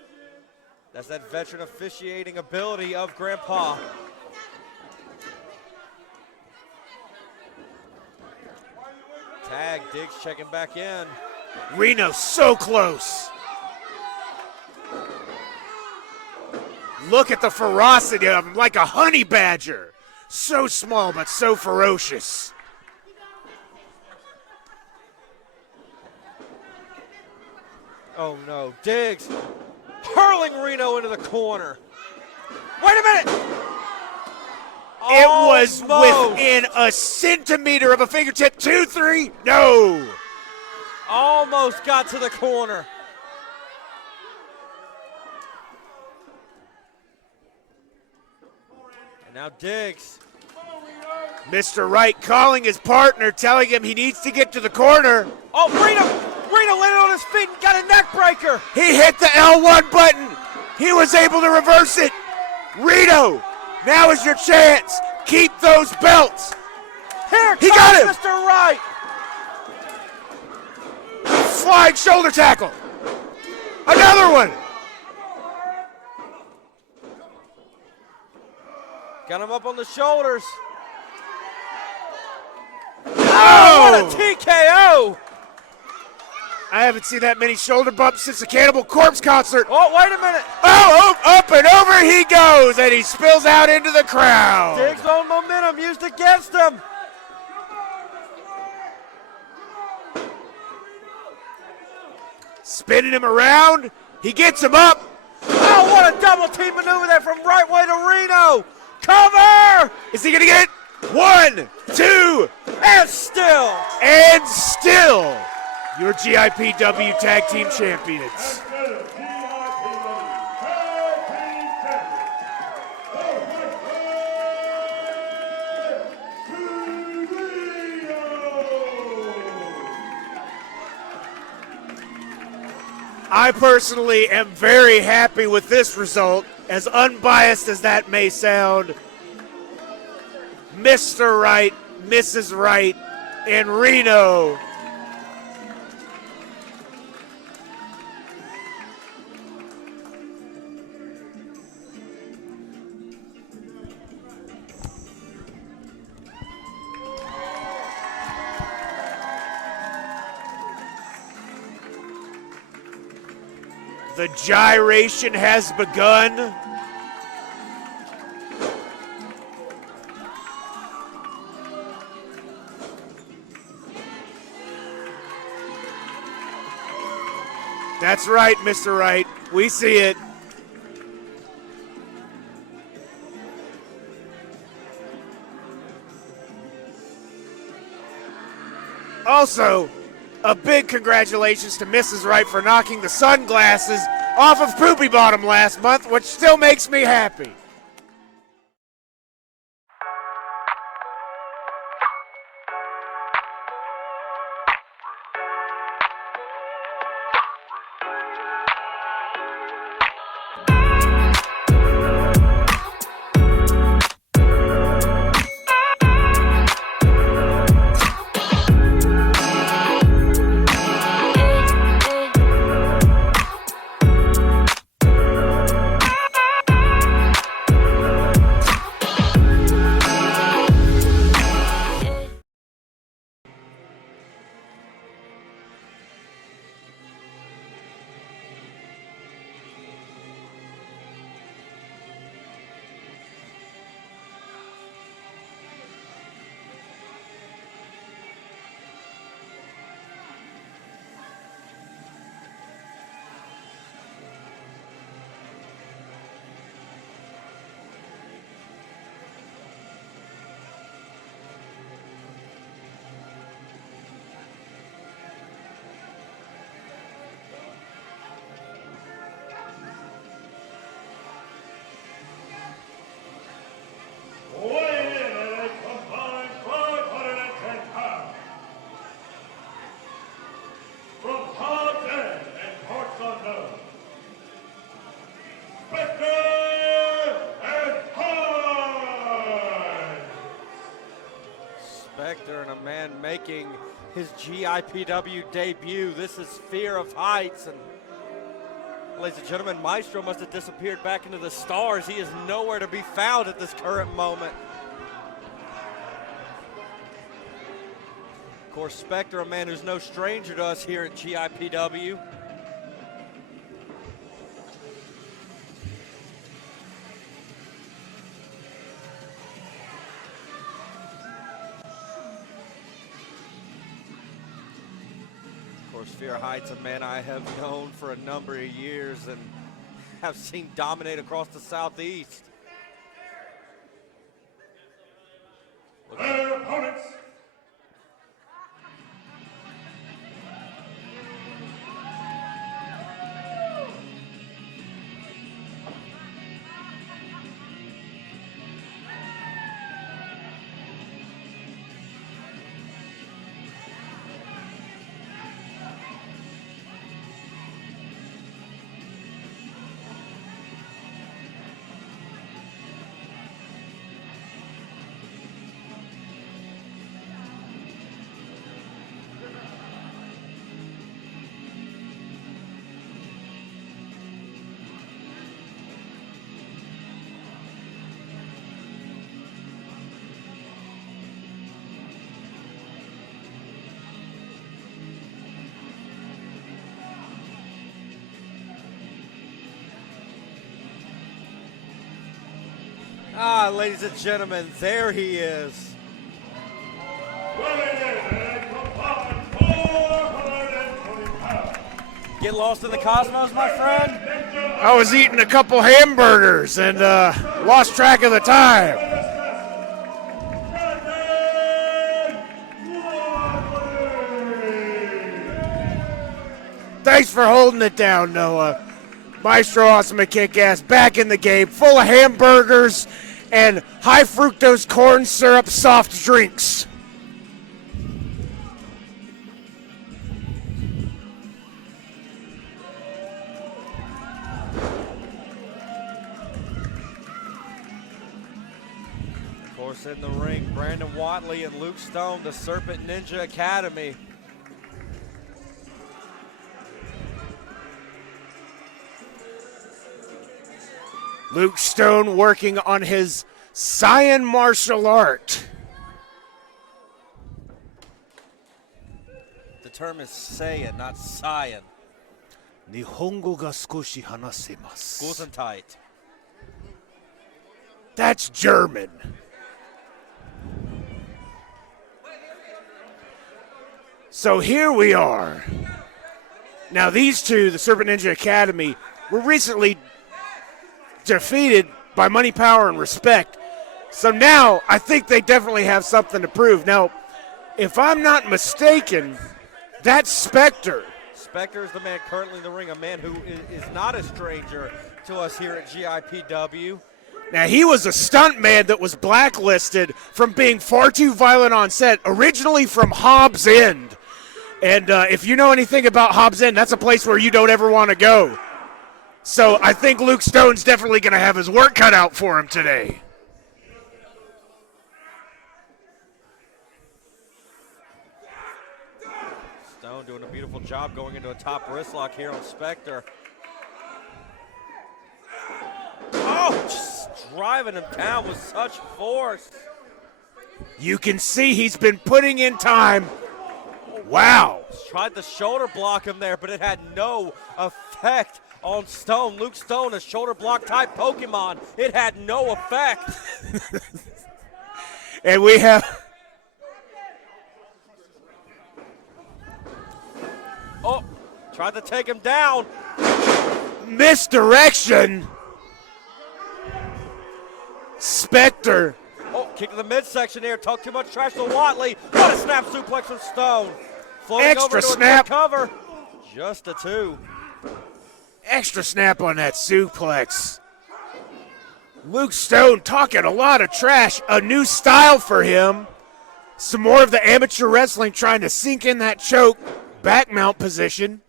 that's that veteran officiating ability of Grandpa. Tag, Diggs checking back in. Reno so close. Look at the ferocity of him, like a honey badger. So small, but so ferocious. Oh no, Diggs hurling Reno into the corner. Wait a minute! It was Almost. within a centimeter of a fingertip. 2, 3, no. Almost got to the corner. And now Diggs. Mr. Wright calling his partner, telling him he needs to get to the corner. Oh, Reno landed on his feet and got a neck breaker. He hit the L1 button. He was able to reverse it. Reno, now is your chance. Keep those belts. Here He comes got him. Mr. Wright. Flying shoulder tackle. Another one. Got him up on the shoulders. Oh! What a TKO. I haven't seen that many shoulder bumps since the Cannibal Corpse concert. Oh, wait a minute. Oh, up and over he goes, and he spills out into the crowd. Diggs on momentum used against him. Spinning him around. He gets him up. Oh, what a double team maneuver there from right way to Reno. Cover. Is he going to get it? 1, 2, And still. and still your GIPW Tag Team Champions. Instead of GIPW Tag Team Champions, the Reno. I personally am very happy with this result, as unbiased as that may sound. Mr. Wright, Mrs. Wright, and Reno. The gyration has begun. That's right, Mr. Wright. We see it. Also, a big congratulations to Mrs. Wright for knocking the sunglasses off of Poopy Bottom last month, which still makes me happy. making his GIPW debut. This is Fear of Heights. And ladies and gentlemen, Maestro must have disappeared back into the stars. He is nowhere to be found at this current moment. Of course, Spectre, a man who's no stranger to us here at GIPW. Of course, Fear Heights, a man I have known for a number of years and have seen dominate across the Southeast. Their opponents. Ah, ladies and gentlemen, there he is. Weighing in at combined 420 pounds. Get lost in the cosmos, my friend? I was eating a couple hamburgers and lost track of the time. Thanks for holding it down, Noah. Maestro Awesome and Kick-Ass back in the game, full of hamburgers and high fructose corn syrup soft drinks. Of course, in the ring, Brandon Watley and Luke Stone, the Serpent Ninja Academy. Luke Stone working on his Saiyan martial art. The term is Saiyan, not Saiyan. Nihongo ga skoshi hanasemasu. Gesundheit. That's German. So here we are. Now these two, the Serpent Ninja Academy, were recently defeated by Money, Power, and Respect. So now I think they definitely have something to prove. Now, if I'm not mistaken, that's Spectre. Spectre is the man currently in the ring, a man who is not a stranger to us here at GIPW. Now, he was a stunt man that was blacklisted from being far too violent on set, originally from Hobbs End. And if you know anything about Hobbs End, that's a place where you don't ever want to go. So I think Luke Stone's definitely going to have his work cut out for him today. Stone doing a beautiful job going into a top wrist lock here on Spectre. Oh, just driving him down with such force. You can see he's been putting in time. Wow. Tried to shoulder block him there, but it had no effect on Stone. Luke Stone, a shoulder block type Pokemon. It had no effect. And we have... Oh, tried to take him down. misdirection. Spectre. Oh, kick to the midsection here. Talk too much trash to Watley. What a snap suplex from Stone. Floating Extra over into snap. a cover. Just a two. Extra snap on that suplex. Luke Stone talking a lot of trash. A new style for him. Some more of the amateur wrestling, trying to sink in that choke back mount position.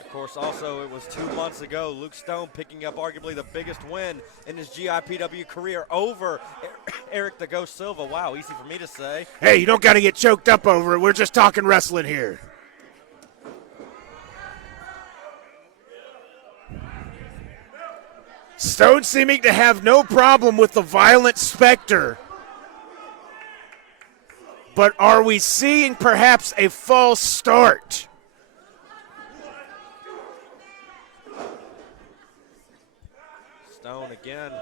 Of course, also, it was 2 months ago, Luke Stone picking up arguably the biggest win in his GIPW career over Eric the Ghost Silva. Wow, easy for me to say. Hey, you don't got to get choked up over it. We're just talking wrestling here. Stone seeming to have no problem with the violent Spectre. But are we seeing perhaps a false start? Stone again,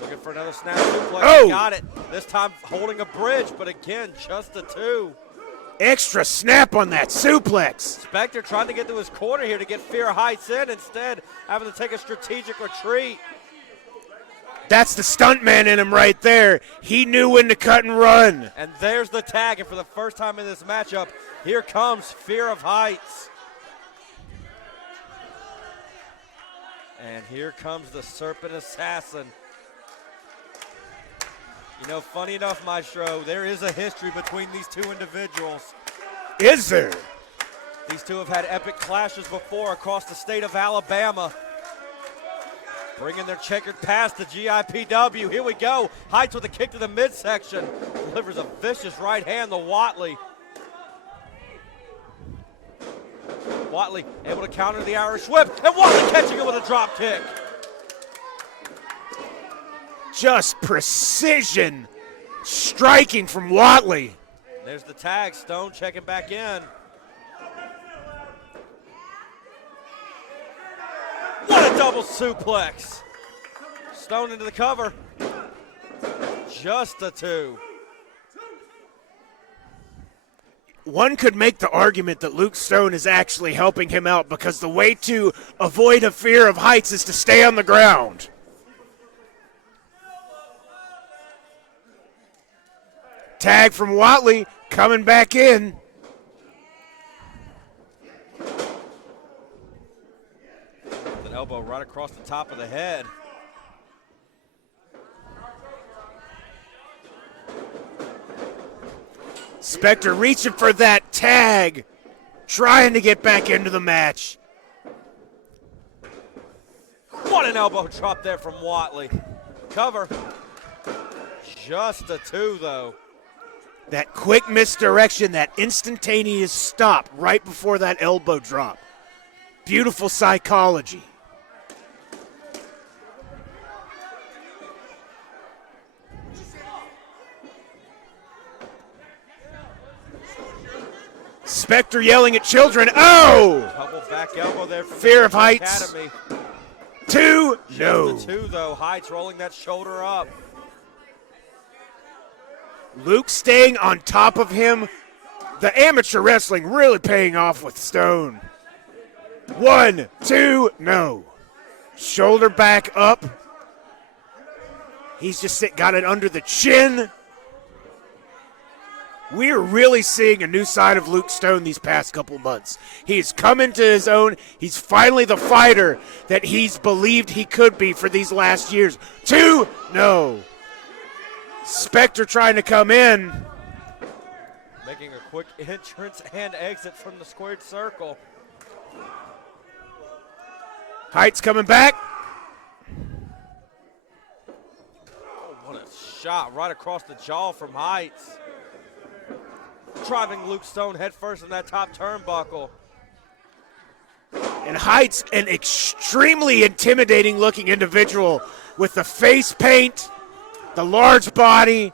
looking for another snap suplex. Oh! Got it. This time holding a bridge, but again, just a 2. Extra snap on that suplex. Spectre trying to get to his corner here to get Fear of Heights in, instead having to take a strategic retreat. That's the stuntman in him right there. He knew when to cut and run. And there's the tag, and for the first time in this matchup, here comes Fear of Heights. And here comes the Serpent Assassin. You know, funny enough, Maestro, there is a history between these two individuals. Is there? These two have had epic clashes before across the state of Alabama. Bringing their checkered past to GIPW. Here we go. Heights with a kick to the midsection. Delivers a vicious right hand to Watley. Watley able to counter the Irish whip. And Watley catching him with a drop kick. Just precision striking from Watley. There's the tag. Stone checking back in. What a double suplex. Stone into the cover. Just a 2. One could make the argument that Luke Stone is actually helping him out because the way to avoid a Fear of Heights is to stay on the ground. Tag from Watley coming back in. An elbow right across the top of the head. Spectre reaching for that tag, trying to get back into the match. What an elbow drop there from Watley. Cover. Just a 2, though. That quick misdirection, that instantaneous stop right before that elbow drop. Beautiful psychology. Spectre yelling at children. Oh! Double back elbow there from Fear the of Heights. Academy. 2. No. Just a 2, though. Heights rolling that shoulder up. Luke staying on top of him. The amateur wrestling really paying off with Stone. 1, 2, no. Shoulder back up. He's just got it under the chin. We're really seeing a new side of Luke Stone these past couple months. He's come into his own. He's finally the fighter that he's believed he could be for these last years. 2, no. Spectre trying to come in. Making a quick entrance and exit from the squared circle. Heights coming back. Oh, what a shot right across the jaw from Heights. Driving Luke Stone headfirst in that top turnbuckle. And Heights, an extremely intimidating looking individual with the face paint, the large body.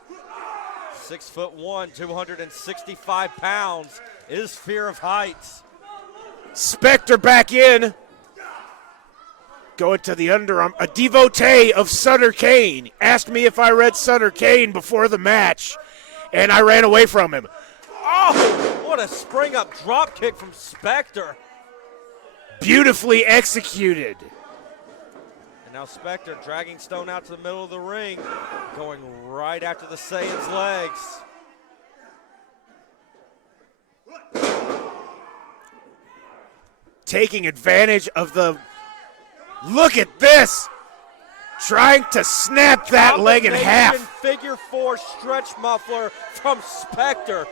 6'1", 265 pounds is Fear of Heights. Spectre back in. Going to the underarm. A devotee of Sutter Kane. Asked me if I read Sutter Kane before the match, and I ran away from him. Oh, what a spring up drop kick from Spectre. Beautifully executed. And now Spectre dragging Stone out to the middle of the ring, going right after the Saiyan's legs. Taking advantage of the, look at this, trying to snap that leg in half. Figure 4 stretch muffler from Spectre.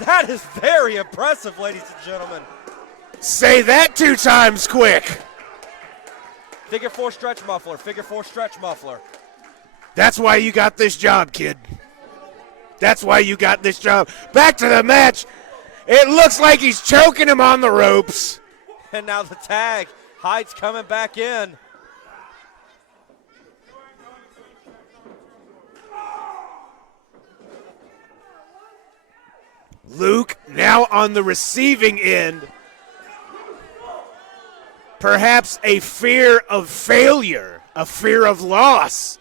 That is very impressive, ladies and gentlemen. Say that 2 times quick. Figure 4 stretch muffler. Figure 4 stretch muffler. That's why you got this job, kid. That's why you got this job. Back to the match. It looks like he's choking him on the ropes. And now the tag. Hyde's coming back in. Luke now on the receiving end. Perhaps a fear of failure, a fear of loss,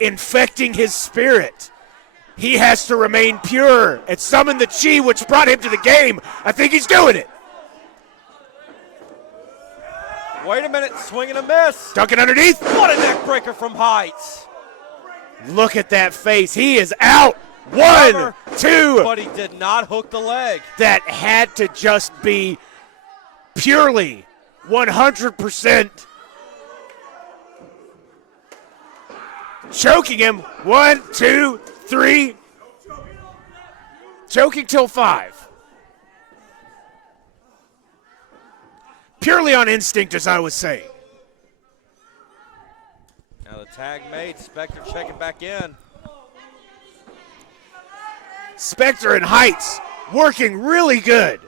infecting his spirit. He has to remain pure and summon the chi which brought him to the game. I think he's doing it. Wait a minute, swing and a miss. Ducking underneath. What a neck breaker from Heights. Look at that face. He is out. 1, Cover. 2. But he did not hook the leg. That had to just be purely 100% choking him. 1, 2, 3. Choking till 5. Purely on instinct, as I was saying. Now the tag made. Spectre checking back in. Spectre and Heights working really good.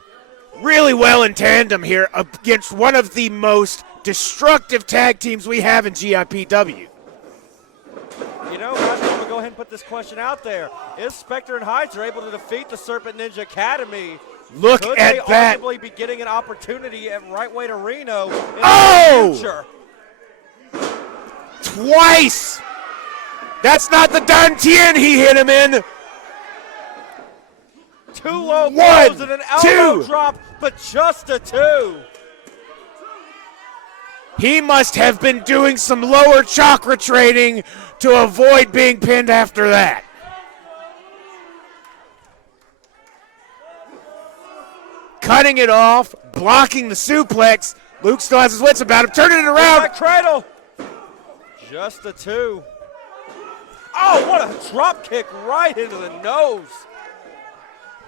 Really well in tandem here against one of the most destructive tag teams we have in GIPW. You know, I'm going to go ahead and put this question out there. If Spectre and Heights are able to defeat the Serpent Ninja Academy, Look could at they that. arguably be getting an opportunity at Right Way to Reno in Oh! the future? Twice! That's not the Dantian he hit him in. 2 low 1, blows and an elbow 2. drop, but just a 2. He must have been doing some lower chakra training to avoid being pinned after that. Cutting it off, blocking the suplex. Luke still has his wits about him, turning it around. That cradle. Just a 2. Oh, what a drop kick right into the nose.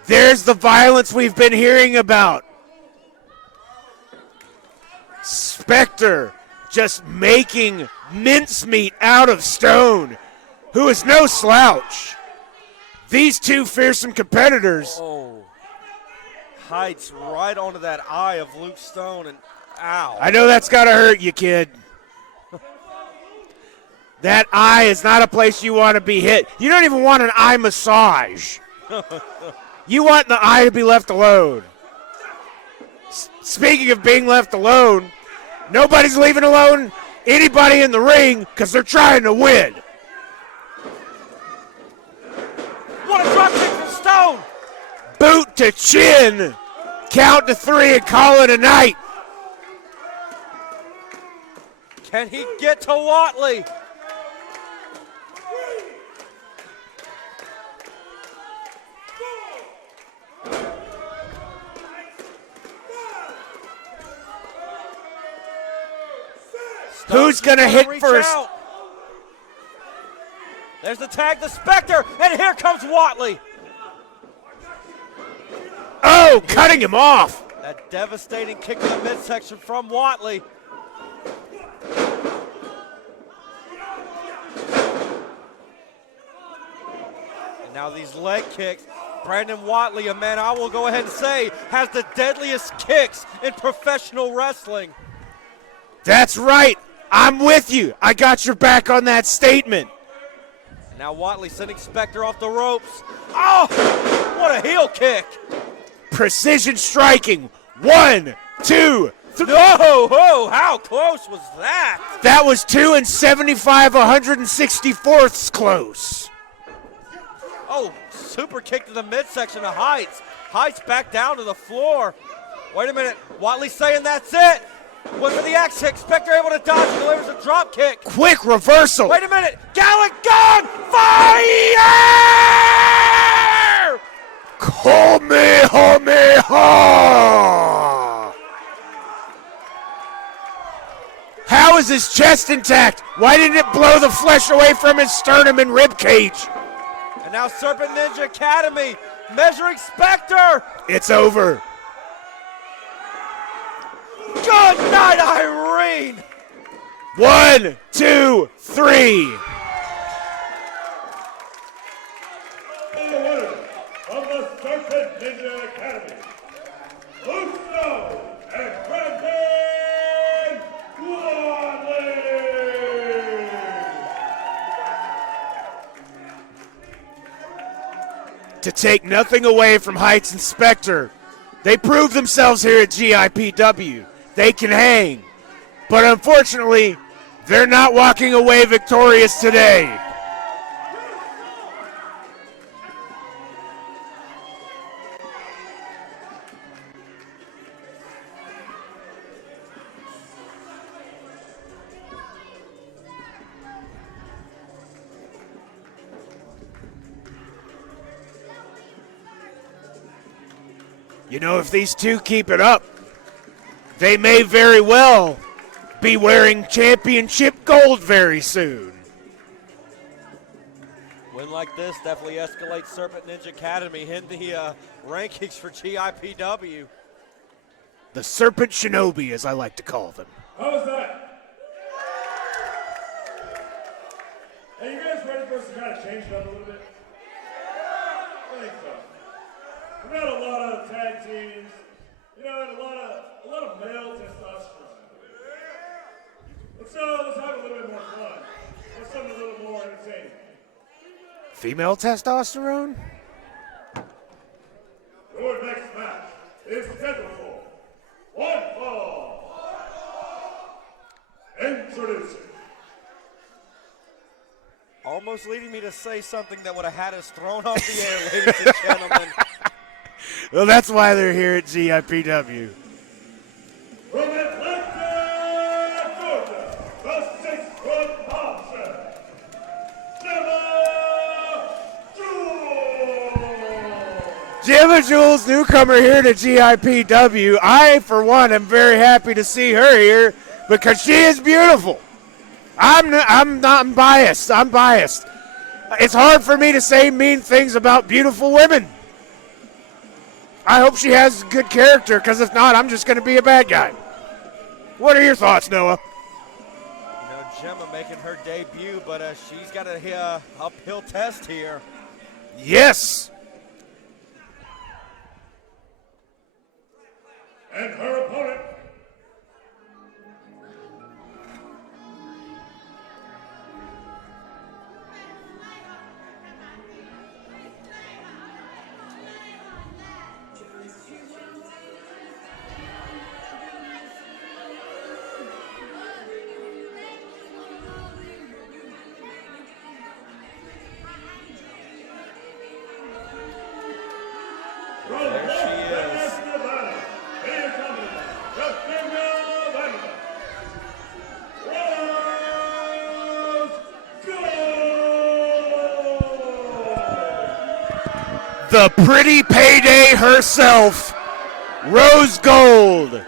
There's the violence we've been hearing about. Spectre just making mincemeat out of Stone, who is no slouch. These two fearsome competitors. Oh. Heights right onto that eye of Luke Stone, and ow. I know that's got to hurt you, kid. That eye is not a place you want to be hit. You don't even want an eye massage. You want the eye to be left alone. Speaking of being left alone, nobody's leaving alone anybody in the ring because they're trying to win. What a drop kick from Stone. Boot to chin. Count to 3 and call it a night. Can he get to Watley? Who's going to hit first? Out. There's the tag, the Spectre, and here comes Watley. Oh, cutting him off. That devastating kick to the midsection from Watley. And now these leg kicks. Brandon Watley, a man I will go ahead and say has the deadliest kicks in professional wrestling. That's right. I'm with you. I got your back on that statement. And now Watley sending Spectre off the ropes. Oh, what a heel kick. Precision striking. 1, 2, 3. No, oh, how close was that? That was 2 and 75 164ths close. Oh, super kick to the midsection of Heights. Heights back down to the floor. Wait a minute. Watley saying that's it. Went for the axe kick. Spectre able to dodge and delivers a drop kick. Quick reversal. Wait a minute. Gallic gone. Fire! Kamehameha! How is his chest intact? Why didn't it blow the flesh away from his sternum and rib cage? And now Serpent Ninja Academy measuring Spectre. It's over. Good night, Irene! 1, 2, 3. The winner of the Serpent Ninja Academy, Lucio and Brandon Wadley! To take nothing away from Heights and Spectre, they proved themselves here at GIPW. They can hang. But unfortunately, they're not walking away victorious today. You know, if these two keep it up, they may very well be wearing championship gold very soon. Win like this definitely escalates Serpent Ninja Academy in the rankings for GIPW. The Serpent Shinobi, as I like to call them. How was that? Hey, you guys ready for us to kind of change it up a little bit? I think so. We've got a lot of tag teams, you know, and a lot of male testosterone. Let's have a little bit more fun. Let's something a little more entertaining. Female testosterone? Your next match is scheduled for one fall. Introducing. Almost leading me to say something that would have had us thrown off the air, ladies and gentlemen. Well, that's why they're here at GIPW. From Atlanta, Georgia, the 6-foot boxer, Gemma Jules. Gemma Jules, newcomer here to GIPW. I, for one, am very happy to see her here because she is beautiful. I'm biased. I'm biased. It's hard for me to say mean things about beautiful women. I hope she has good character, because if not, I'm just going to be a bad guy. What are your thoughts, Noah? You know, Gemma making her debut, but she's got a uphill test here. Yes. And her opponent. There she is. The pretty payday herself, Rose Gold,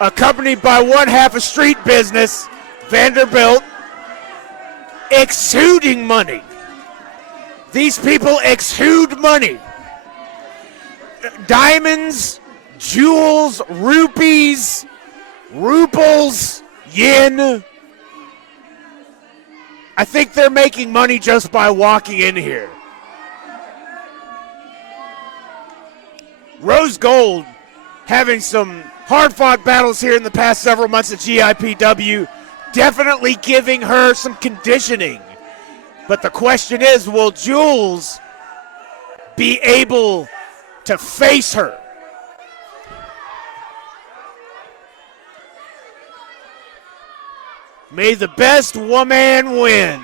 accompanied by one half of street business, Vanderbilt, exuding money. These people exude money. Diamonds, jewels, rupees, ruples, yen. I think they're making money just by walking in here. Rose Gold having some hard-fought battles here in the past several months at GIPW, definitely giving her some conditioning. But the question is, will Jules be able to face her? May the best woman win.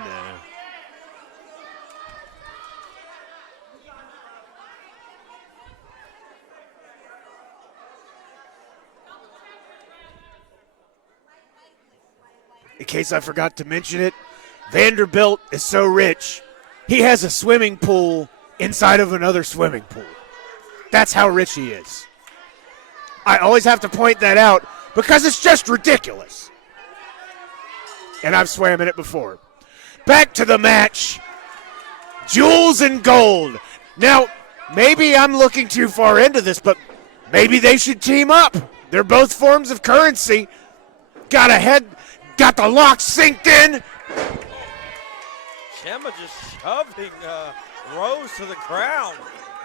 In case I forgot to mention it, Vanderbilt is so rich, he has a swimming pool inside of another swimming pool. That's how rich he is. I always have to point that out because it's just ridiculous. And I've swam in it before. Back to the match. Jules and Gold. Now, maybe I'm looking too far into this, but maybe they should team up. They're both forms of currency. Got the lock synced in. Gemma just shoving Rose to the ground.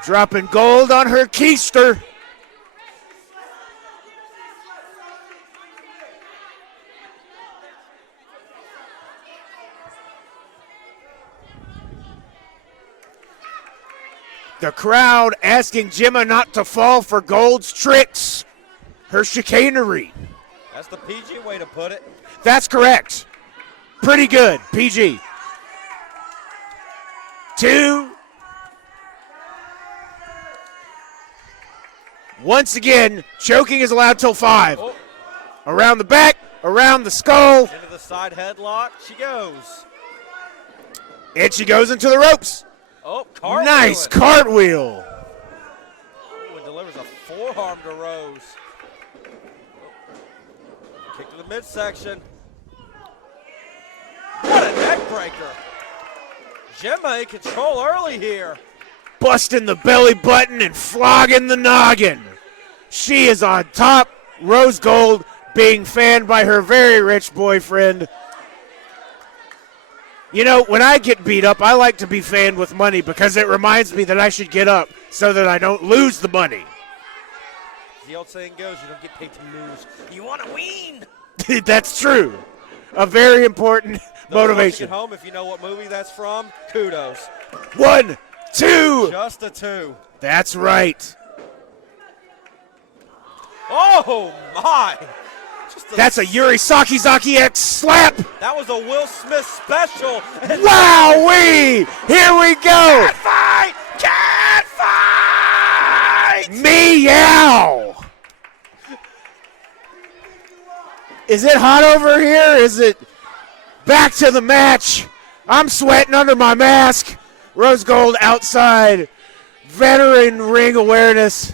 Dropping gold on her keister. The crowd asking Gemma not to fall for Gold's tricks, her chicanery. That's the PG way to put it. That's correct. Pretty good, PG. 2. Once again, choking is allowed till 5. Oh. Around the back, around the skull. Into the side headlock she goes. And she goes into the ropes. Oh, cartwheel. Nice cartwheel. Oh, and delivers a forearm to Rose. Kick to the midsection. What a neck breaker. Gemma in control early here. Busting the belly button and flogging the noggin. She is on top. Rose Gold being fanned by her very rich boyfriend. You know, when I get beat up, I like to be fanned with money because it reminds me that I should get up so that I don't lose the money. The old saying goes, you don't get paid to lose. You want to win. That's true. A very important motivation. At home, if you know what movie that's from, kudos. 1, 2. Just a 2. That's right. Oh, my. That's a Yuri Sakizaki X slap. That was a Will Smith special. Wowee! Here we go. Cat fight! Meow! Is it hot over here? Is it back to the match? I'm sweating under my mask. Rose Gold outside. Veteran ring awareness.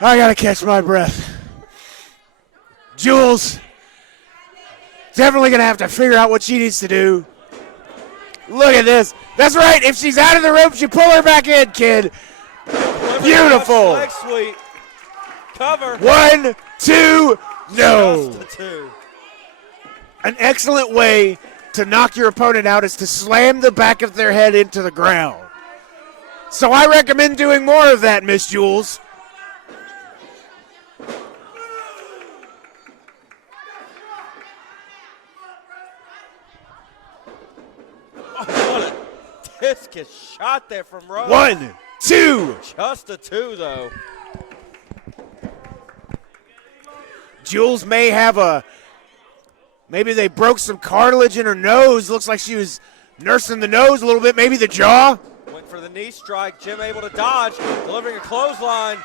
I gotta catch my breath. Jules, definitely going to have to figure out what she needs to do. Look at this. That's right. If she's out of the ropes, you pull her back in, kid. Beautiful. Leg sweep. Cover. 1, 2, no. Just a 2. An excellent way to knock your opponent out is to slam the back of their head into the ground. So I recommend doing more of that, Miss Jules. What a discus shot there from Rose. 1, 2. Just a 2, though. Jules may have maybe they broke some cartilage in her nose. Looks like she was nursing the nose a little bit, maybe the jaw. Went for the knee strike. Jim able to dodge, delivering a clothesline.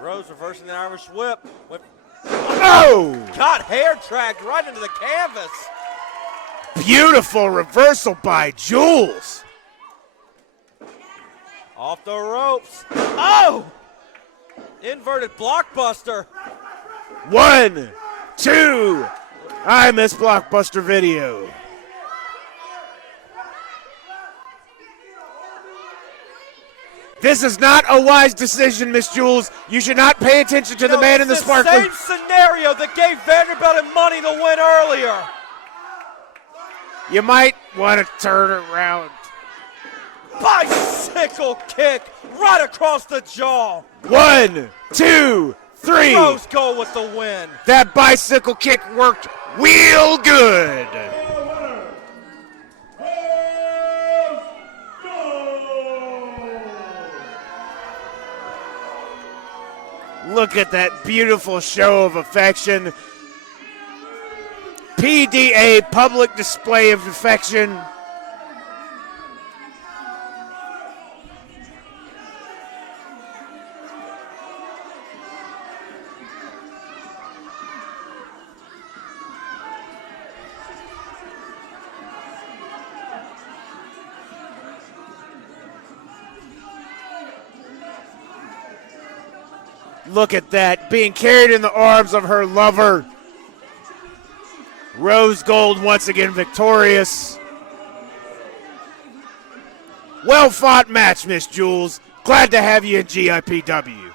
Rose reversing the Irish whip. Oh! Got hair dragged right into the canvas. Beautiful reversal by Jules. Off the ropes. Oh! Inverted blockbuster. 1, 2. I miss Blockbuster Video. This is not a wise decision, Miss Jules. You should not pay attention to the man in the sparkly. Same scenario that gave Vanderbilt and money to win earlier. You might want to turn around. Bicycle kick right across the jaw. 1, 2, 3. Rose Gold with the win. That bicycle kick worked real good. Look at that beautiful show of affection. PDA, public display of affection. Look at that, being carried in the arms of her lover. Rose Gold once again victorious. Well fought match, Miss Jules. Glad to have you in GIPW.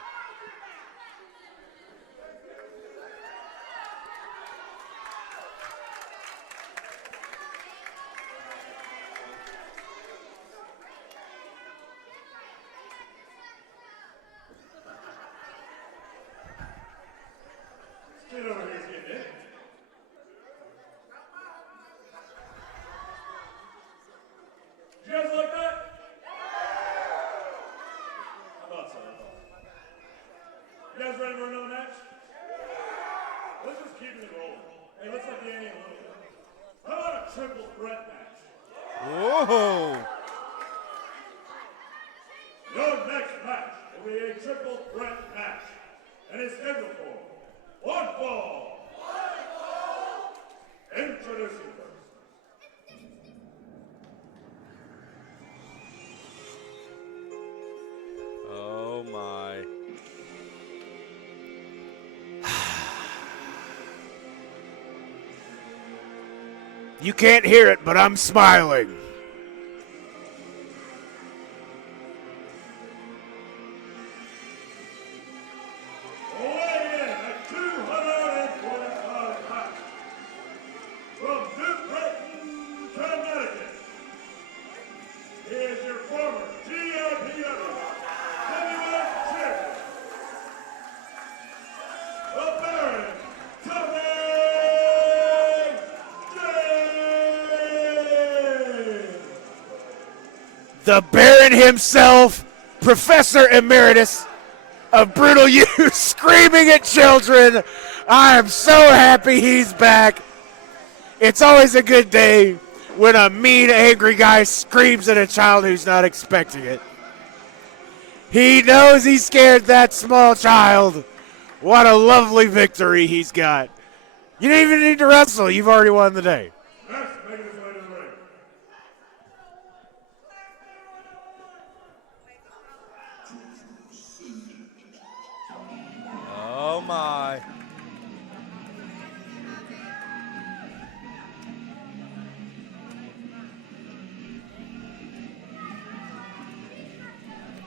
Get over here, kid, eh? You guys like that? I thought so. You guys ready for another match? Let's just keep it rolling. Hey, let's let the ante a little bit. How about a triple threat match? Whoa. Your next match will be a triple threat match, and it's scheduled for one fall. Introducing first. Oh my. You can't hear it, but I'm smiling. Weighing in at 225 pounds, from New Britain, Connecticut, he is your former GIPW heavyweight champion, the Baron, Tommy James. The Baron himself, Professor Emeritus of Brutal Youth, screaming at children. I am so happy he's back. It's always a good day when a mean, angry guy screams at a child who's not expecting it. He knows he scared that small child. What a lovely victory he's got. You don't even need to wrestle. You've already won the day. Next, making his way to the ring. Oh my.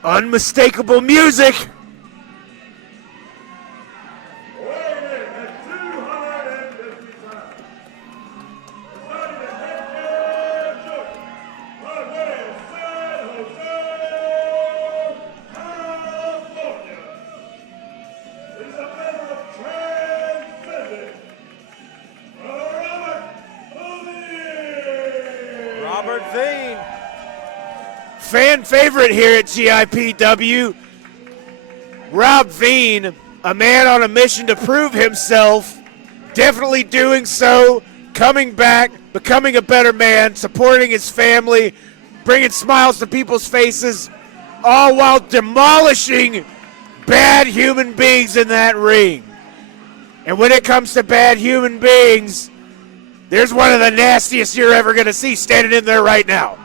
Unmistakable music. Weighing in at 250 pounds, deciding the head judge, by way of San Jose, California, is a member of Transcendent, Robert Veen. Fan favorite here at GIPW. Rob Veen, a man on a mission to prove himself, definitely doing so, coming back, becoming a better man, supporting his family, bringing smiles to people's faces, all while demolishing bad human beings in that ring. And when it comes to bad human beings, there's one of the nastiest you're ever going to see standing in there right now.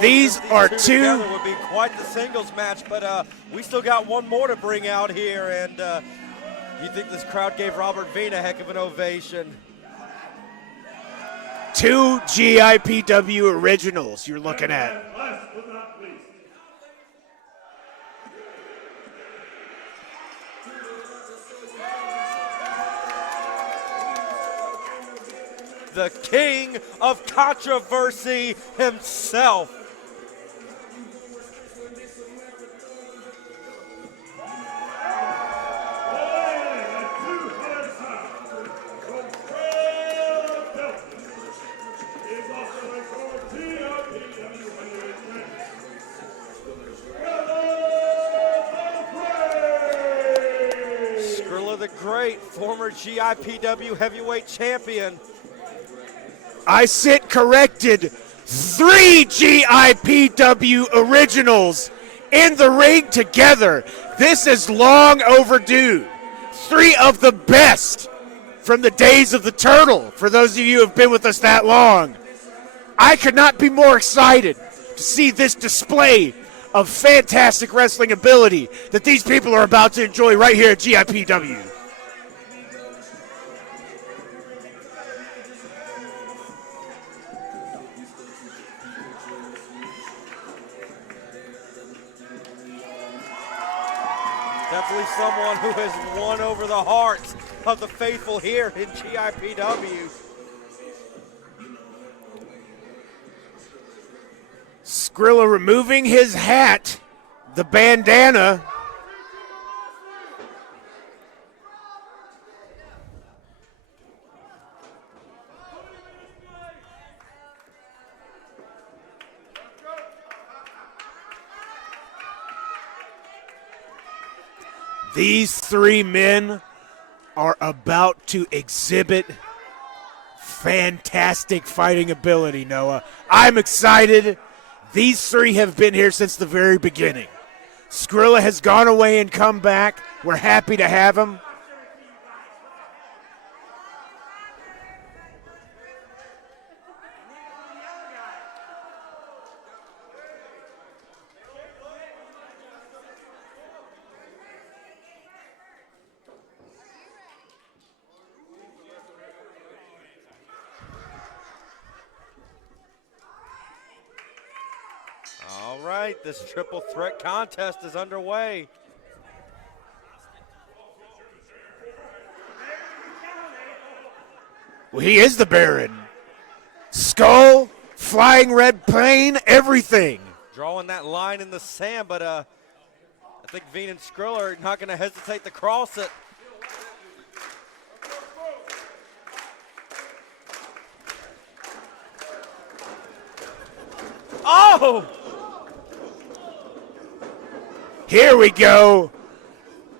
These are two together would be quite the singles match, but we still got one more to bring out here, and you think this crowd gave Robert Veen a heck of an ovation. two GIPW originals you're looking at. And last but not least, The king of controversy himself. Skrilla the Great, former GIPW heavyweight champion. I sit corrected. 3 GIPW originals in the ring together. This is long overdue. 3 of the best from the days of the Turtle, for those of you who have been with us that long. I could not be more excited to see this display of fantastic wrestling ability that these people are about to enjoy right here at GIPW. Definitely someone who has won over the hearts of the faithful here in GIPW. Skrilla removing his hat, the bandana. These three men are about to exhibit fantastic fighting ability, Noah. I'm excited. These three have been here since the very beginning. Skrilla has gone away and come back. We're happy to have him. All right, this triple threat contest is underway. Well, he is the Baron. Skull, flying red plane, everything. Drawing that line in the sand, but I think Veen and Skrilla are not going to hesitate to cross it. Oh! Here we go.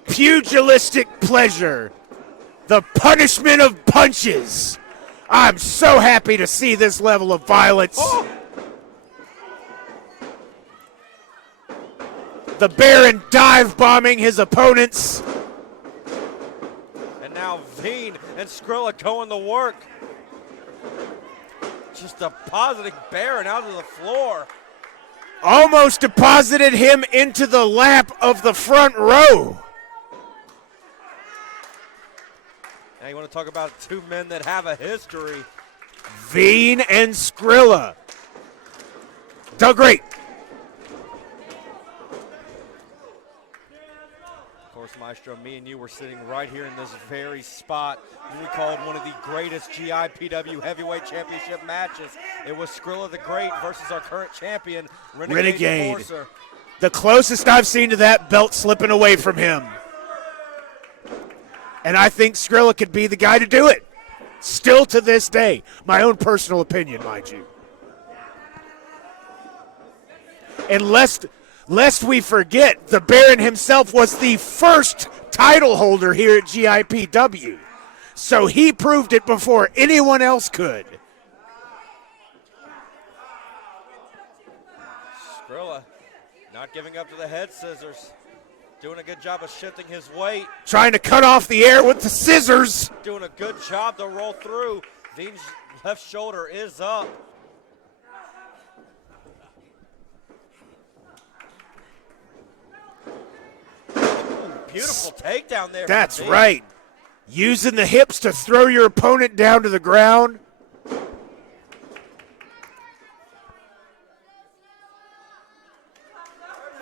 Pugilistic pleasure. The punishment of punches. I'm so happy to see this level of violence. Oh! The Baron dive bombing his opponents. And now Veen and Skrilla going to work. Just depositing Baron out of the floor. Almost deposited him into the lap of the front row. Now you want to talk about two men that have a history. Veen and Skrilla. Done great. Of course, Maestro, me and you were sitting right here in this very spot when we called one of the greatest GIPW heavyweight championship matches. It was Skrilla the Great versus our current champion, Renegade. Enforcer. The closest I've seen to that belt slipping away from him. And I think Skrilla could be the guy to do it. Still to this day. My own personal opinion, mind you. And lest we forget, the Baron himself was the first title holder here at GIPW. So he proved it before anyone else could. Skrilla not giving up to the head scissors. Doing a good job of shifting his weight. Trying to cut off the air with the scissors. Doing a good job to roll through. Veen's left shoulder is up. Beautiful takedown there. That's right. Using the hips to throw your opponent down to the ground.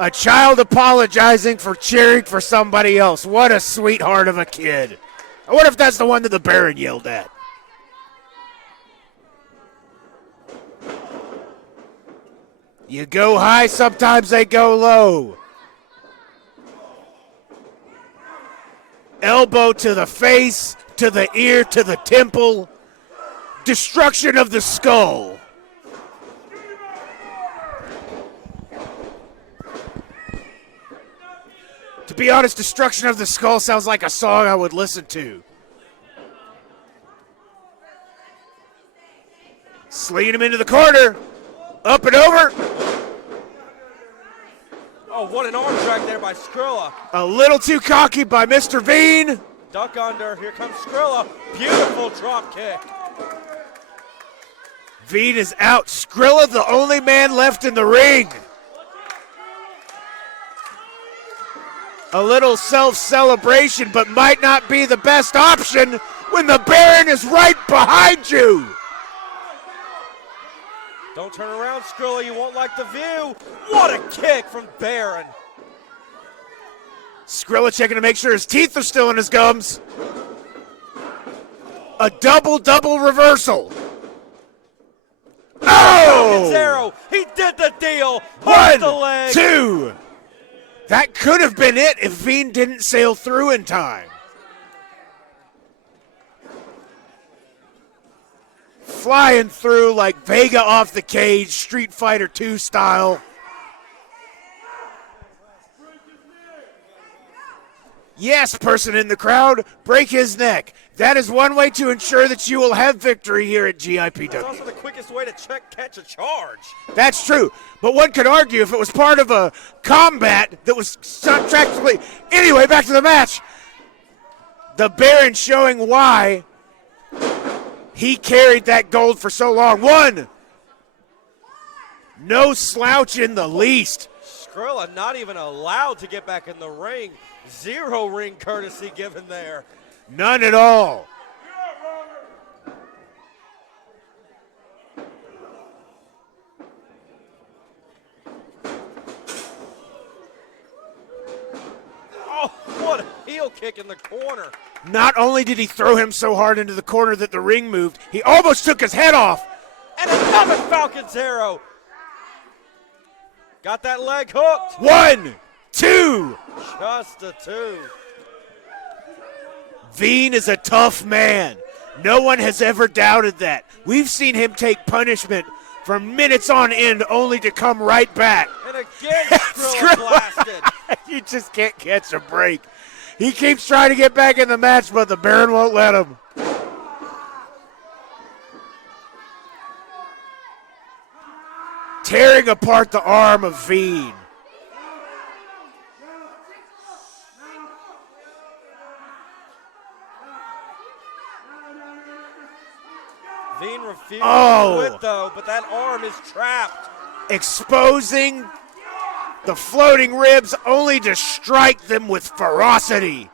A child apologizing for cheering for somebody else. What a sweetheart of a kid. I wonder if that's the one that the Baron yelled at. You go high, sometimes they go low. Elbow to the face, to the ear, to the temple. Destruction of the skull. To be honest, Destruction of the Skull sounds like a song I would listen to. Slinging him into the corner. Up and over. Oh, what an arm drag there by Skrilla. A little too cocky by Mr. Veen. Duck under. Here comes Skrilla. Beautiful drop kick. Veen is out. Skrilla, the only man left in the ring. A little self-celebration, but might not be the best option when the Baron is right behind you. Don't turn around, Skrilla. You won't like the view. What a kick from Baron. Skrilla checking to make sure his teeth are still in his gums. A double reversal. Oh! Zero. He did the deal. Hooked the 1, leg. 2. That could have been it if Veen didn't sail through in time. Flying through like Vega off the cage, Street Fighter II style. Yes, person in the crowd, break his neck. That is one way to ensure that you will have victory here at GIPW. That's also the quickest way to catch a charge. That's true, but one could argue if it was part of a combat that was subtractively. Anyway, back to the match. The Baron showing why he carried that gold for so long. 1. No slouch in the least. Skrilla not even allowed to get back in the ring. 0 ring courtesy given there. None at all. Oh, what a heel kick in the corner. Not only did he throw him so hard into the corner that the ring moved, he almost took his head off. And another Falcon Zero. Got that leg hooked. 1, 2. Just a 2. Veen is a tough man. No one has ever doubted that. We've seen him take punishment for minutes on end only to come right back. And again, Skrilla blasted. You just can't catch a break. He keeps trying to get back in the match, but the Baron won't let him. Tearing apart the arm of Veen. Veen refused Oh. to quit, though, but that arm is trapped. Exposing the floating ribs only to strike them with ferocity.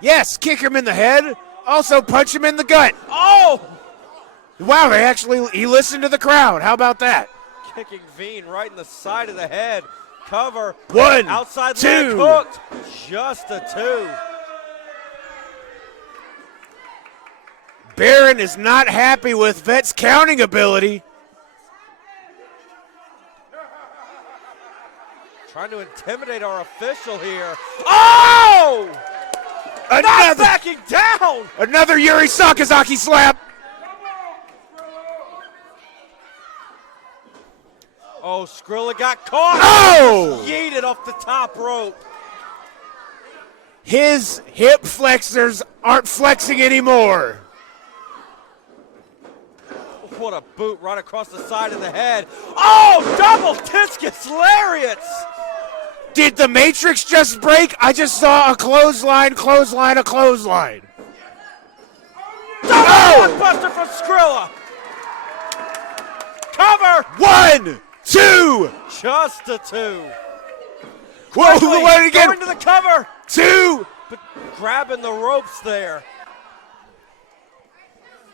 Yes, kick him in the head. Also punch him in the gut. Oh! Wow, he listened to the crowd. How about that? Kicking Veen right in the side of the head. Cover. 1, Outside 2. leg hooked. Just a 2. Baron is not happy with Vet's counting ability. Trying to intimidate our official here. Oh! Not backing down! Another Yuri Sakazaki slap. Oh, Skrilla got caught. Oh! Yeeted off the top rope. His hip flexors aren't flexing anymore. What a boot right across the side of the head. Oh, double discus lariats. Did the Matrix just break? I just saw a clothesline, a clothesline. Double blockbuster from Skrilla. Cover. 1, 2. Just a 2. Whoa, Quickly, what did he get? going to the cover. 2. But grabbing the ropes there.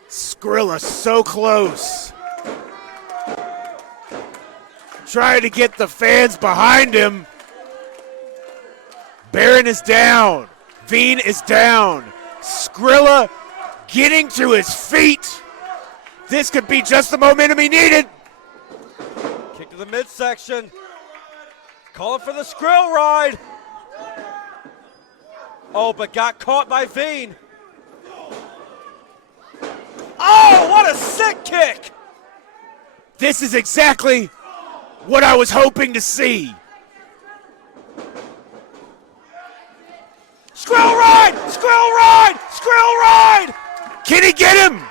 Skrilla so close. Trying to get the fans behind him. Baron is down. Veen is down. Skrilla getting to his feet. This could be just the momentum he needed. Kick to the midsection. Calling for the Skrill ride. Oh, but got caught by Veen. Oh, what a sick kick! This is exactly what I was hoping to see. Skrill ride! Skrill ride! Skrill ride! Can he get him?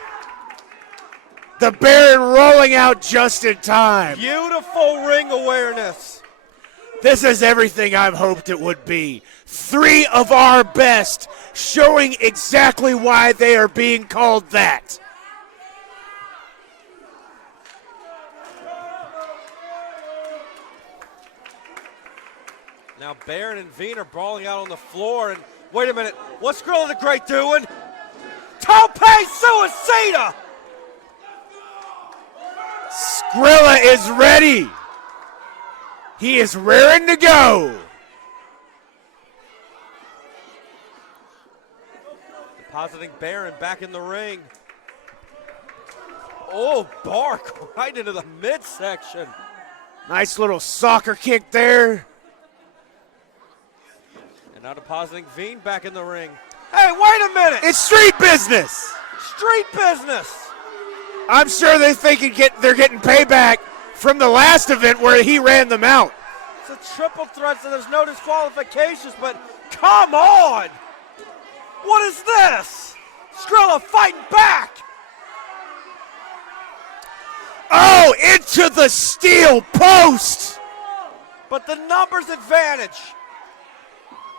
The Baron rolling out just in time. Beautiful ring awareness. This is everything I've hoped it would be. 3 of our best, showing exactly why they are being called that. Now Baron and Veen are brawling out on the floor, and wait a minute, what's Skrilla the Great doing? Tope Suicida! Skrilla is ready. He is raring to go. Depositing Baron back in the ring. Oh, bark right into the midsection. Nice little soccer kick there. And now depositing Veen back in the ring. Hey, wait a minute! It's street business. Street business! I'm sure they think they're getting payback from the last event where he ran them out. It's a triple threat, so there's no disqualifications, but come on! What is this? Skrilla fighting back! Oh, into the steel post! But the numbers advantage.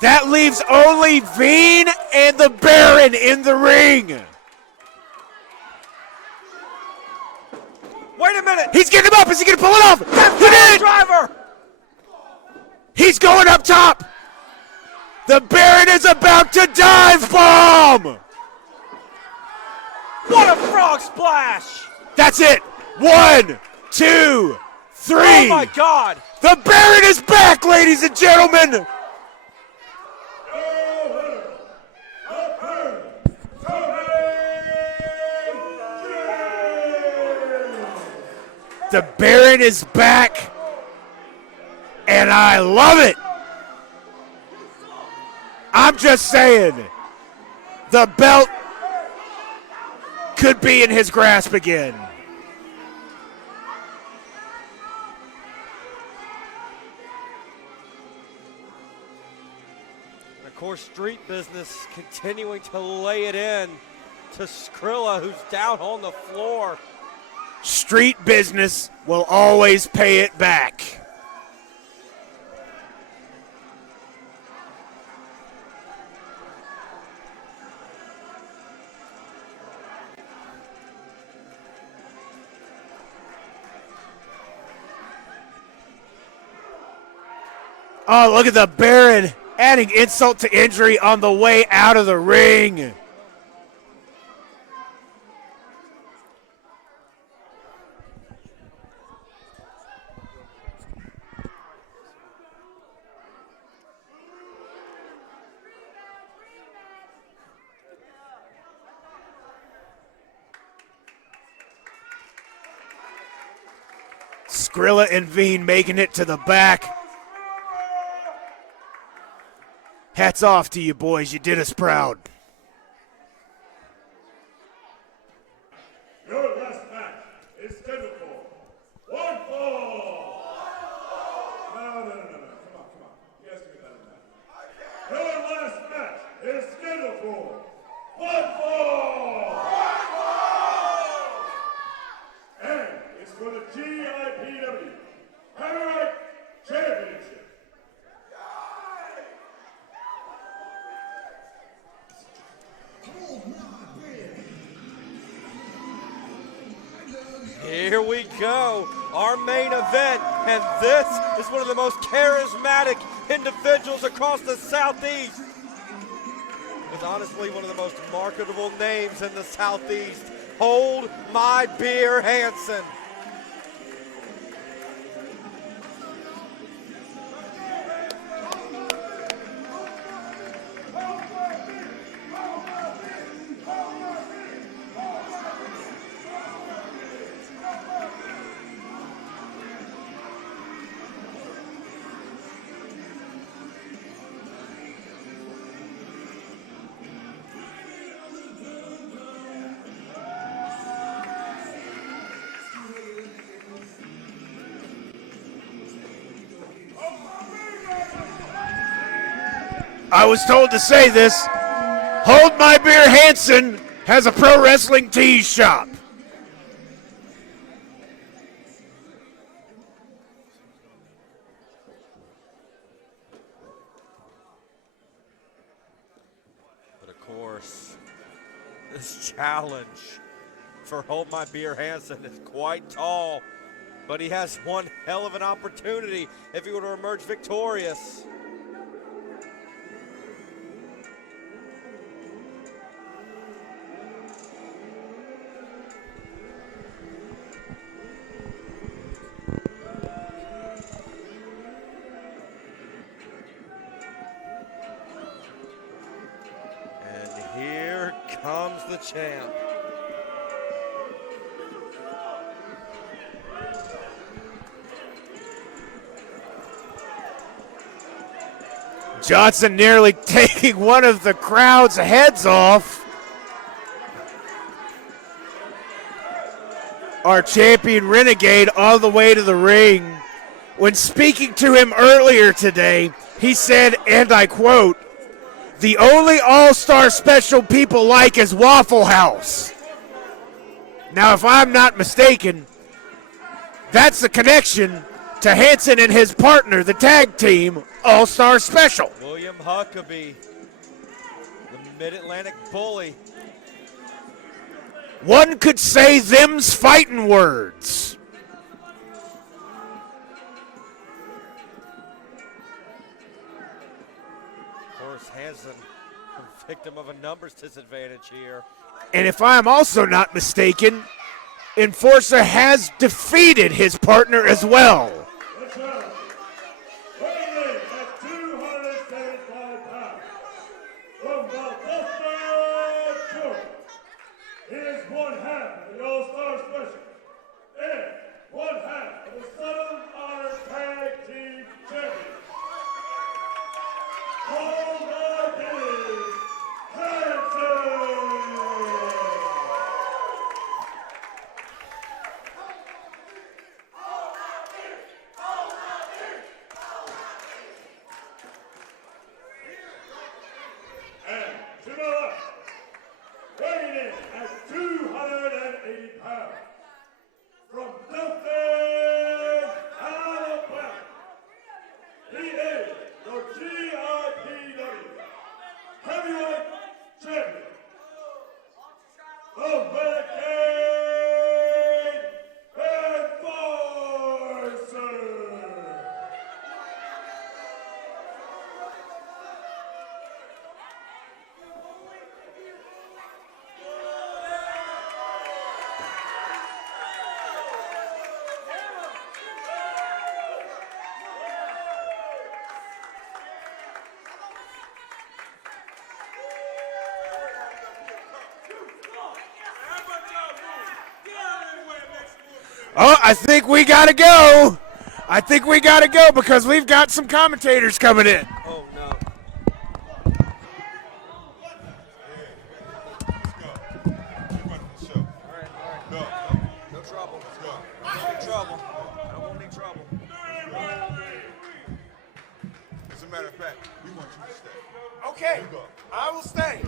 That leaves only Veen and the Baron in the ring. Wait a minute! He's getting him up. Is he going to pull it off? He did! Driver! He's going up top. The Baron is about to dive bomb. What a frog splash! That's it. 1, 2, 3. Oh my God! The Baron is back, ladies and gentlemen. The Baron is back, and I love it. I'm just saying, the belt could be in his grasp again. And of course, street business continuing to lay it in to Skrilla, who's down on the floor. Street business will always pay it back. Oh, look at the Baron adding insult to injury on the way out of the ring. Skrilla and Veen making it to the back. Hats off to you boys, you did us proud. Your last match is scheduled for one fall. No. Come on. You guys can be better than that. Your last match is scheduled for one fall. And it's for the GIPW Heavyweight Championship. Here we go, our main event, and this is one of the most charismatic individuals across the Southeast. It's honestly one of the most marketable names in the Southeast. Hold My Beer Hanson. I was told to say this. Hold My Beer Hanson has a pro wrestling tees shop. But of course, this challenge for Hold My Beer Hanson is quite tall, but he has one hell of an opportunity if he were to emerge victorious. comes the champ. Johnson nearly taking one of the crowd's heads off. Our champion Renegade all the way to the ring. When speaking to him earlier today, he said, and I quote, "The only all-star special people like is Waffle House." Now, if I'm not mistaken, that's the connection to Hanson and his partner, the tag team all-star special. William Huckabee, the Mid-Atlantic bully. One could say them's fighting words. Of course, Hanson, a victim of a numbers disadvantage here. And if I'm also not mistaken, Enforcer has defeated his partner as well. The challenge, weighing in at 275 pounds, from Valdosta, Georgia. He is one half of the All-Star Special and one half of the Southern Honor Tag Team Champions. Call my name, Hanson! And to the left, weighing in at 280 pounds, from Dothan, Alabama, he is the GIPW Heavyweight Champion, the Renegade Enforcer. Oh, I think we got to go. I think we got to go because we've got some commentators coming in. Oh, no. No trouble. No trouble. I don't want any trouble. As a matter of fact, we want you to stay. Okay, I will stay.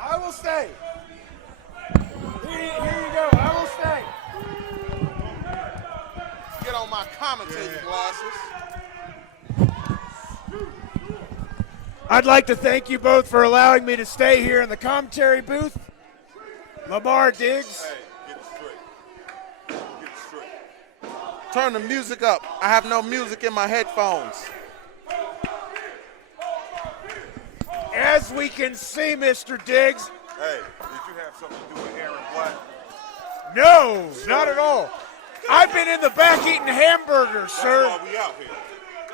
I will stay. Here you go. I will stay. Get on my commentating glasses. I'd like to thank you both for allowing me to stay here in the commentary booth. Lamar Diggs. Hey, get it straight. Get it straight. Turn the music up. I have no music in my headphones. As we can see, Mr. Diggs. Hey, did you have something to do with Aaron Black? No, not at all. I've been in the back eating hamburgers, sir. That's why we out here.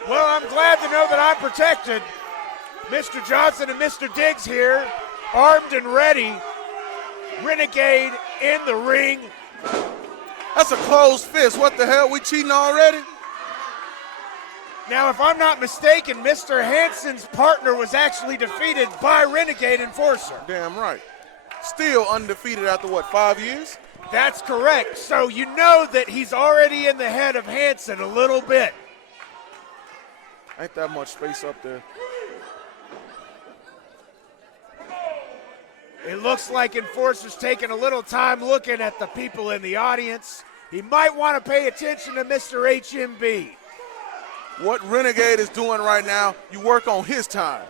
Well, I'm glad to know that I'm protected. Mr. Johnson and Mr. Diggs here, armed and ready. Renegade in the ring. That's a closed fist. What the hell? We cheating already? Now, if I'm not mistaken, Mr. Hanson's partner was actually defeated by Renegade Enforcer. Damn right. Still undefeated after what, 5 years? That's correct. So you know that he's already in the head of Hanson a little bit. Ain't that much space up there. It looks like Enforcer's taking a little time looking at the people in the audience. He might want to pay attention to Mr. HMB. What Renegade is doing right now, you work on his time.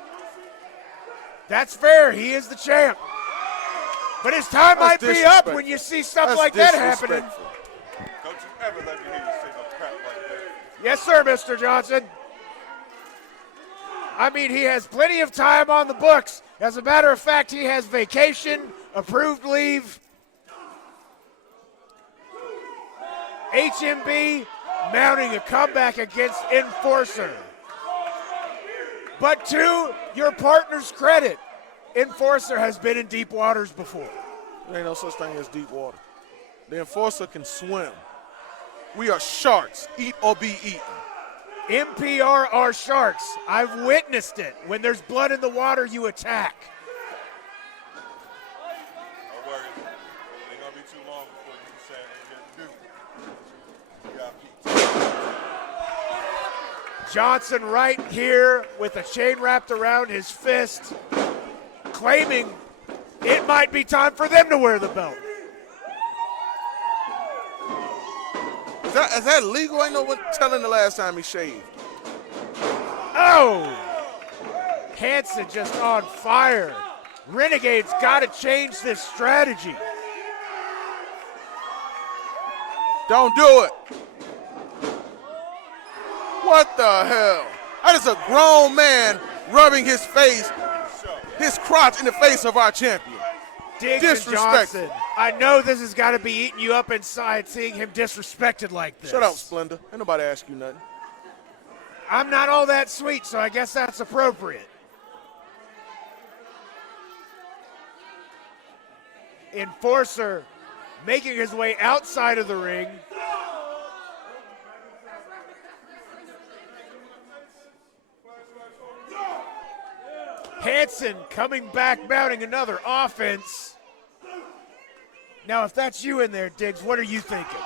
That's fair. He is the champ. But his time might That's be up disrespectful. when you see stuff That's like that happening. disrespectful. Don't you ever let me hear you say no crap like that. Yes, sir, Mr. Johnson. I mean, he has plenty of time on the books. As a matter of fact, he has vacation, approved leave. HMB mounting a comeback against Enforcer. But to your partner's credit, Enforcer has been in deep waters before. There ain't no such thing as deep water. The enforcer can swim. We are sharks. Eat or be eaten. MPR are sharks. I've witnessed it. When there's blood in the water, you attack. Don't worry. It ain't gonna be too long before you say what you're gonna do. Johnson Wright here with a chain wrapped around his fist, claiming it might be time for them to wear the belt. Is that legal? Ain't no one telling the last time he shaved. Oh! Hanson just on fire. Renegade's got to change this strategy. Don't do it. What the hell? That is a grown man rubbing his face, his crotch in the face of our champion. Diggs and Johnson, I know this has got to be eating you up inside seeing him disrespected like this. Shut up, Splendor. Ain't nobody ask you nothing. I'm not all that sweet, so I guess that's appropriate. Enforcer making his way outside of the ring. Hanson coming back, mounting another offense. Now, if that's you in there, Diggs, what are you thinking?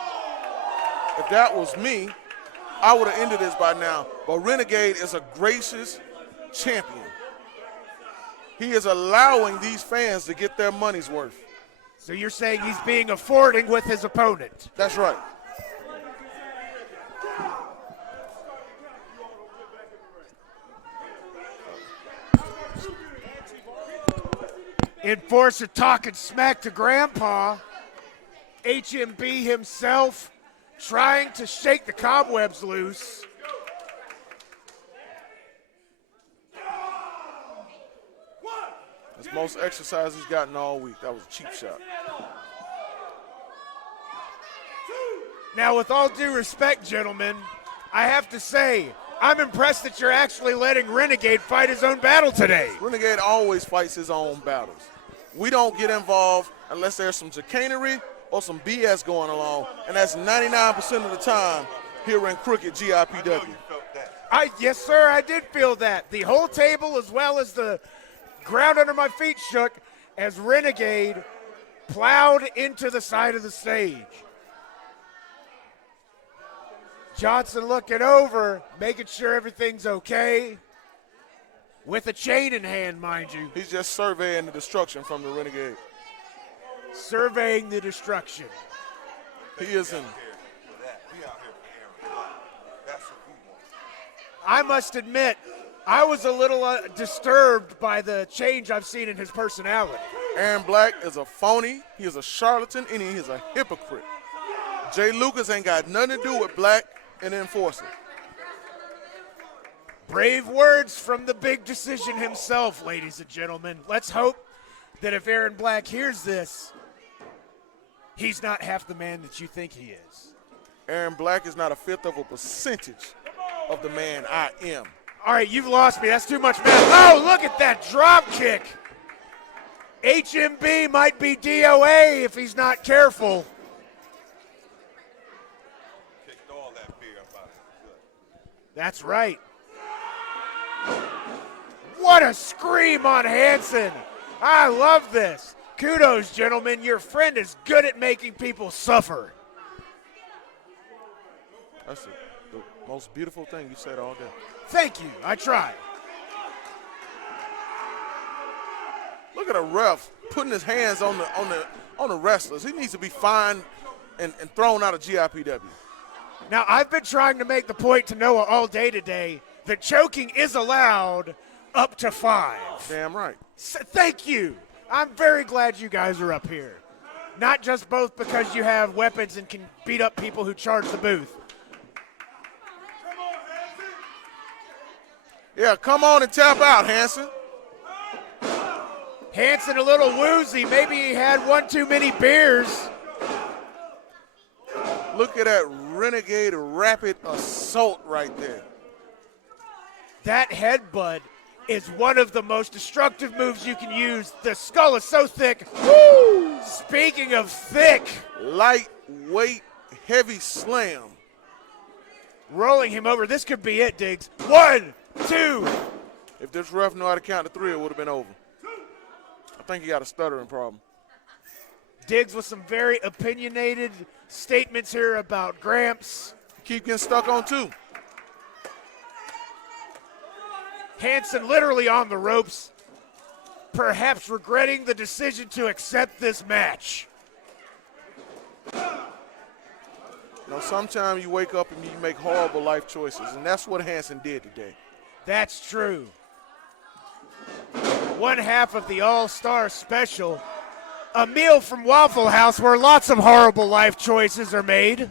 If that was me, I would have ended this by now. But Renegade is a gracious champion. He is allowing these fans to get their money's worth. So you're saying he's being affording with his opponent? That's right. Enforcer talking smack to Grandpa. HMB himself trying to shake the cobwebs loose. That's most exercise he's gotten all week. That was a cheap shot. Now, with all due respect, gentlemen, I have to say, I'm impressed that you're actually letting Renegade fight his own battle today. Renegade always fights his own battles. We don't get involved unless there's some chicanery or some BS going along, and that's 99% of the time here in Crooked GIPW. Yes, sir, I did feel that. The whole table as well as the ground under my feet shook as Renegade plowed into the side of the stage. Johnson looking over, making sure everything's okay. With a chain in hand, mind you. He's just surveying the destruction from the Renegade. Surveying the destruction. He is in. I must admit, I was a little disturbed by the change I've seen in his personality. Aaron Black is a phony, he is a charlatan, and he is a hypocrite. Jay Lucas ain't got nothing to do with Black and the Enforcer. Brave words from the big decision himself, ladies and gentlemen. Let's hope that if Aaron Black hears this, he's not half the man that you think he is. Aaron Black is not a fifth of a percentage of the man I am. All right, you've lost me. That's too much math. Oh, look at that drop kick. HMB might be DOA if he's not careful. Kicked all that beer up out of it. That's right. What a scream on Hanson. I love this. Kudos, gentlemen. Your friend is good at making people suffer. That's the most beautiful thing you said all day. Thank you. I tried. Look at a ref putting his hands on the wrestlers. He needs to be fined and thrown out of GIPW. Now, I've been trying to make the point to Noah all day today that choking is allowed up to 5. Damn right. Thank you. I'm very glad you guys are up here. Not just both because you have weapons and can beat up people who charge the booth. Yeah, come on and tap out, Hanson. Hanson a little woozy. Maybe he had one too many beers. Look at that Renegade rapid assault right there. That headbutt is one of the most destructive moves you can use. The skull is so thick. Woo! Speaking of thick, Lightweight, heavy slam. rolling him over. This could be it, Diggs. 1, 2. If this ref knew how to count to 3, it would have been over. I think he got a stuttering problem. Diggs with some very opinionated statements here about Gramps. Keep getting stuck on 2. Hanson literally on the ropes, perhaps regretting the decision to accept this match. Sometimes you wake up and you make horrible life choices, and that's what Hanson did today. That's true. One half of the All-Star Special, a meal from Waffle House where lots of horrible life choices are made.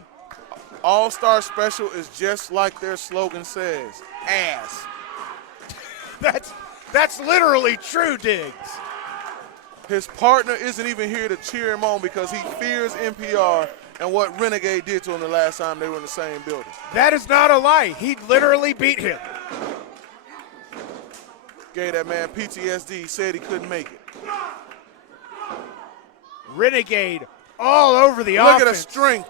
All-Star Special is just like their slogan says, ass. That's literally true, Diggs. His partner isn't even here to cheer him on because he fears NPR and what Renegade did to him the last time they were in the same building. That is not a lie. He literally beat him. Gave that man PTSD, said he couldn't make it. Renegade all over the Look offense. at the strength.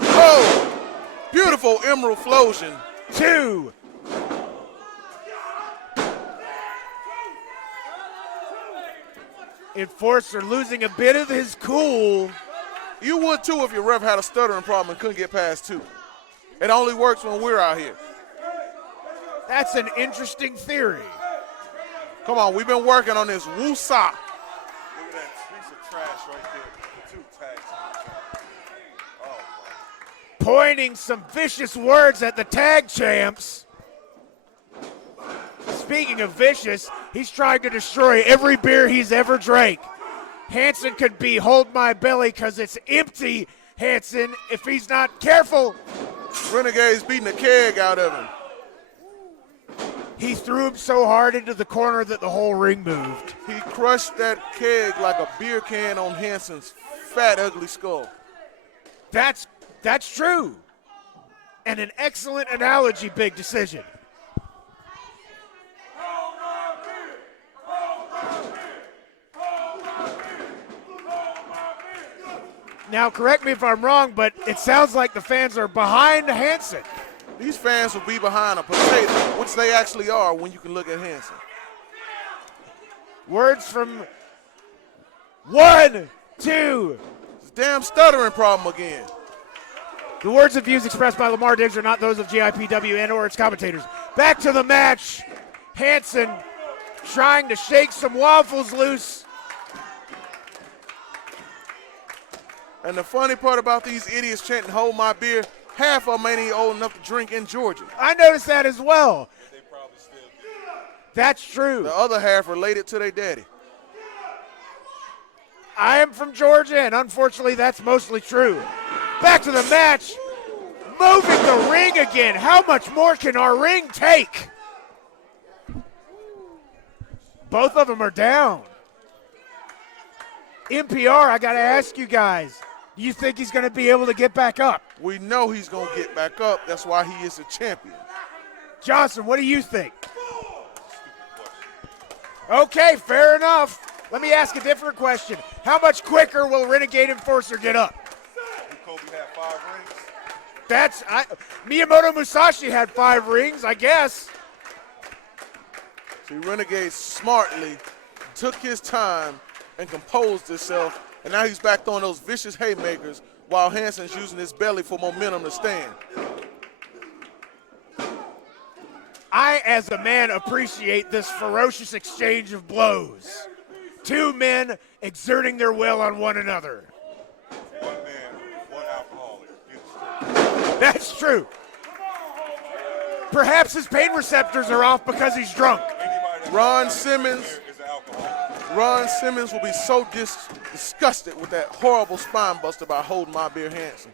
Oh, beautiful emerald flosion. 2. Enforcer losing a bit of his cool. You would too if your ref had a stuttering problem and couldn't get past 2. It only works when we're out here. That's an interesting theory. Come on, we've been working on this woo-sa. Look at that piece of trash right there. 2 tags. Oh, Pointing some vicious words at the tag champs. Speaking of vicious, he's trying to destroy every beer he's ever drank. Hanson could be hold my belly because it's empty, Hanson, if he's not careful. Renegade's beating the keg out of him. He threw him so hard into the corner that the whole ring moved. He crushed that keg like a beer can on Hanson's fat, ugly skull. That's true. And an excellent analogy, big decision. Now, correct me if I'm wrong, but it sounds like the fans are behind Hanson. These fans will be behind a potato, which they actually are when you can look at Hanson. Words from 1, 2. It's a damn stuttering problem again. The words and views expressed by Lamar Diggs are not those of GIPW and or its commentators. Back to the match. Hanson trying to shake some waffles loose. And the funny part about these idiots chanting "Hold my beer," half of them ain't even old enough to drink in Georgia. I noticed that as well. they probably still do. That's true. The other half related to their daddy. I am from Georgia, and unfortunately, that's mostly true. Back to the match. Moving the ring again. How much more can our ring take? Both of them are down. NPR, I got to ask you guys, do you think he's going to be able to get back up? We know he's going to get back up. That's why he is a champion. Johnson, what do you think? Okay, fair enough. Let me ask a different question. How much quicker will Renegade Enforcer get up? Kobe had 5 rings. Miyamoto Musashi had 5 rings, I guess. See, Renegade smartly took his time and composed himself, and now he's back throwing those vicious haymakers while Hanson's using his belly for momentum to stand. I, as a man, appreciate this ferocious exchange of blows. 2 men exerting their will on one another. 1 man, 1 alcoholic. That's true. Perhaps his pain receptors are off because he's drunk. Ron Simmons Is an alcoholic. Ron Simmons will be so disgusted with that horrible spine buster by holding my beer Hanson.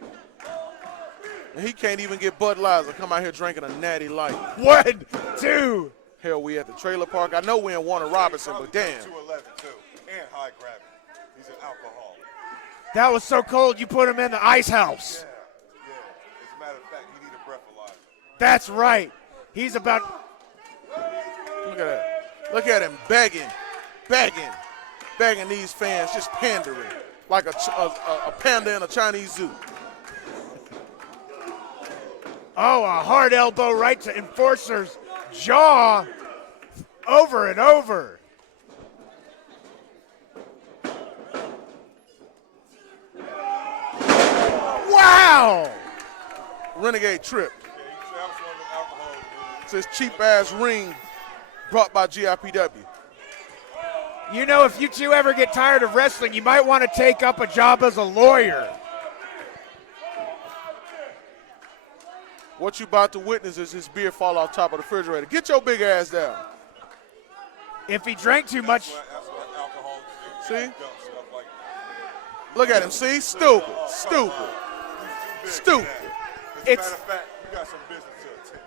And he can't even get Bud Light to come out here drinking a natty light. 1, 2. Hell, we at the trailer park. I know we in Warner Robinson, but damn. 211 too, and high gravity. He's an alcoholic. That was so cold you put him in the ice house. Yeah. As a matter of fact, he need a breathalyzer. That's right. He's about Look at that. Look at him begging these fans, just pandering like a panda in a Chinese zoo. Oh, a hard elbow right to Enforcer's jaw over and over. Wow! Renegade tripped. It's his cheap-ass ring brought by GIPW. You know, if you two ever get tired of wrestling, you might want to take up a job as a lawyer. What you about to witness is his beer fall off top of the refrigerator. Get your big ass down. If he drank too much. That's what alcohol See? stuff like that. Look at him, see? Stupid. As a matter It's- of fact, you got some business to attend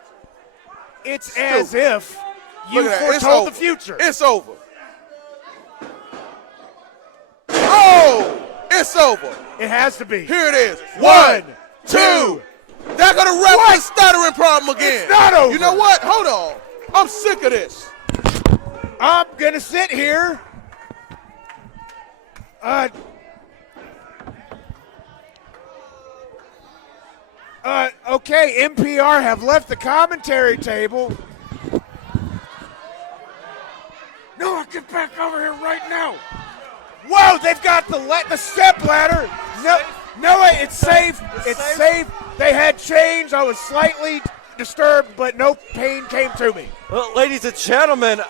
to. It's as if you Look at that. It's foretold the over. future. It's over. Oh! It's over. It has to be. Here it is. 1, 2. They're going to wrap this stuttering problem again. It's not over. You know what? Hold on. I'm sick of this. I'm going to sit here. Okay, NPR have left the commentary table. No, get back over here right now. Whoa, they've got the step ladder. No, it's safe. It's safe. They had chains. I was slightly disturbed, but no pain came to me. Well, ladies and gentlemen,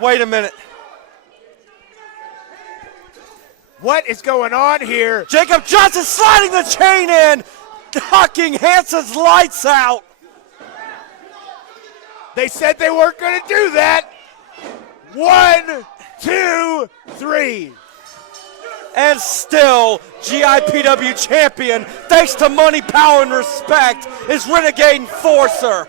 wait a minute. What is going on here? Jacob Johnson sliding the chain in, knocking Hanson's lights out. They said they weren't going to do that. 1, 2, 3. And still, GIPW champion, thanks to money, power, and respect, is Renegade Enforcer.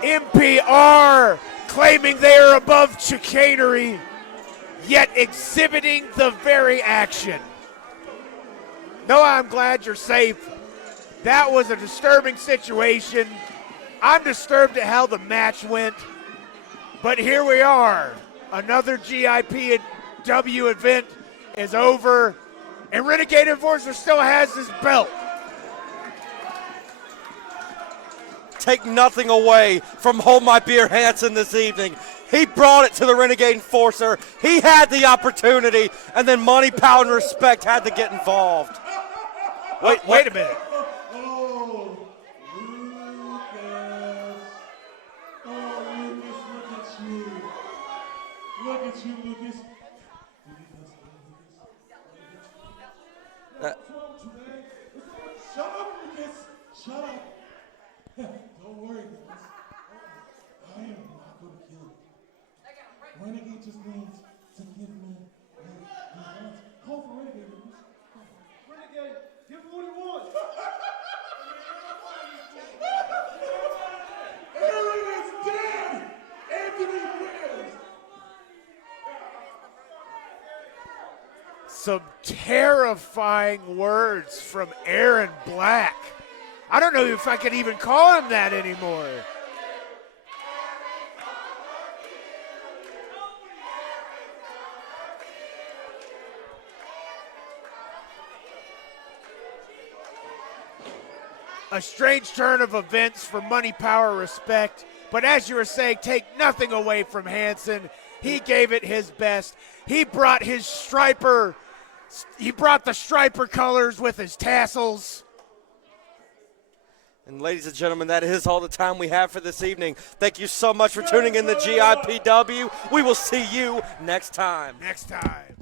NPR claiming they are above chicanery, yet exhibiting the very action. No, I'm glad you're safe. That was a disturbing situation. I'm disturbed at how the match went, but here we are. Another GIPW event is over, and Renegade Enforcer still has his belt. Take nothing away from Hold My Beer Hanson this evening. He brought it to the Renegade Enforcer. He had the opportunity, and then money, power, and respect had to get involved. Wait a minute. Oh, Lucas. Oh, Lucas, look at you. Look at you, Lucas. Shut up, Lucas. Shut up. Don't worry, Lucas. I am not going to kill you. Renegade just needs to give me what he wants. Call for Renegade, Lucas. Renegade, give him what he wants. Aaron is dead. Anthony wins. Some terrifying words from Aaron Black. I don't know if I could even call him that anymore. A strange turn of events for money, power, respect. But as you were saying, take nothing away from Hanson. He gave it his best. He brought the striper colors with his tassels. And ladies and gentlemen, that is all the time we have for this evening. Thank you so much for tuning in to GIPW. We will see you next time. Next time.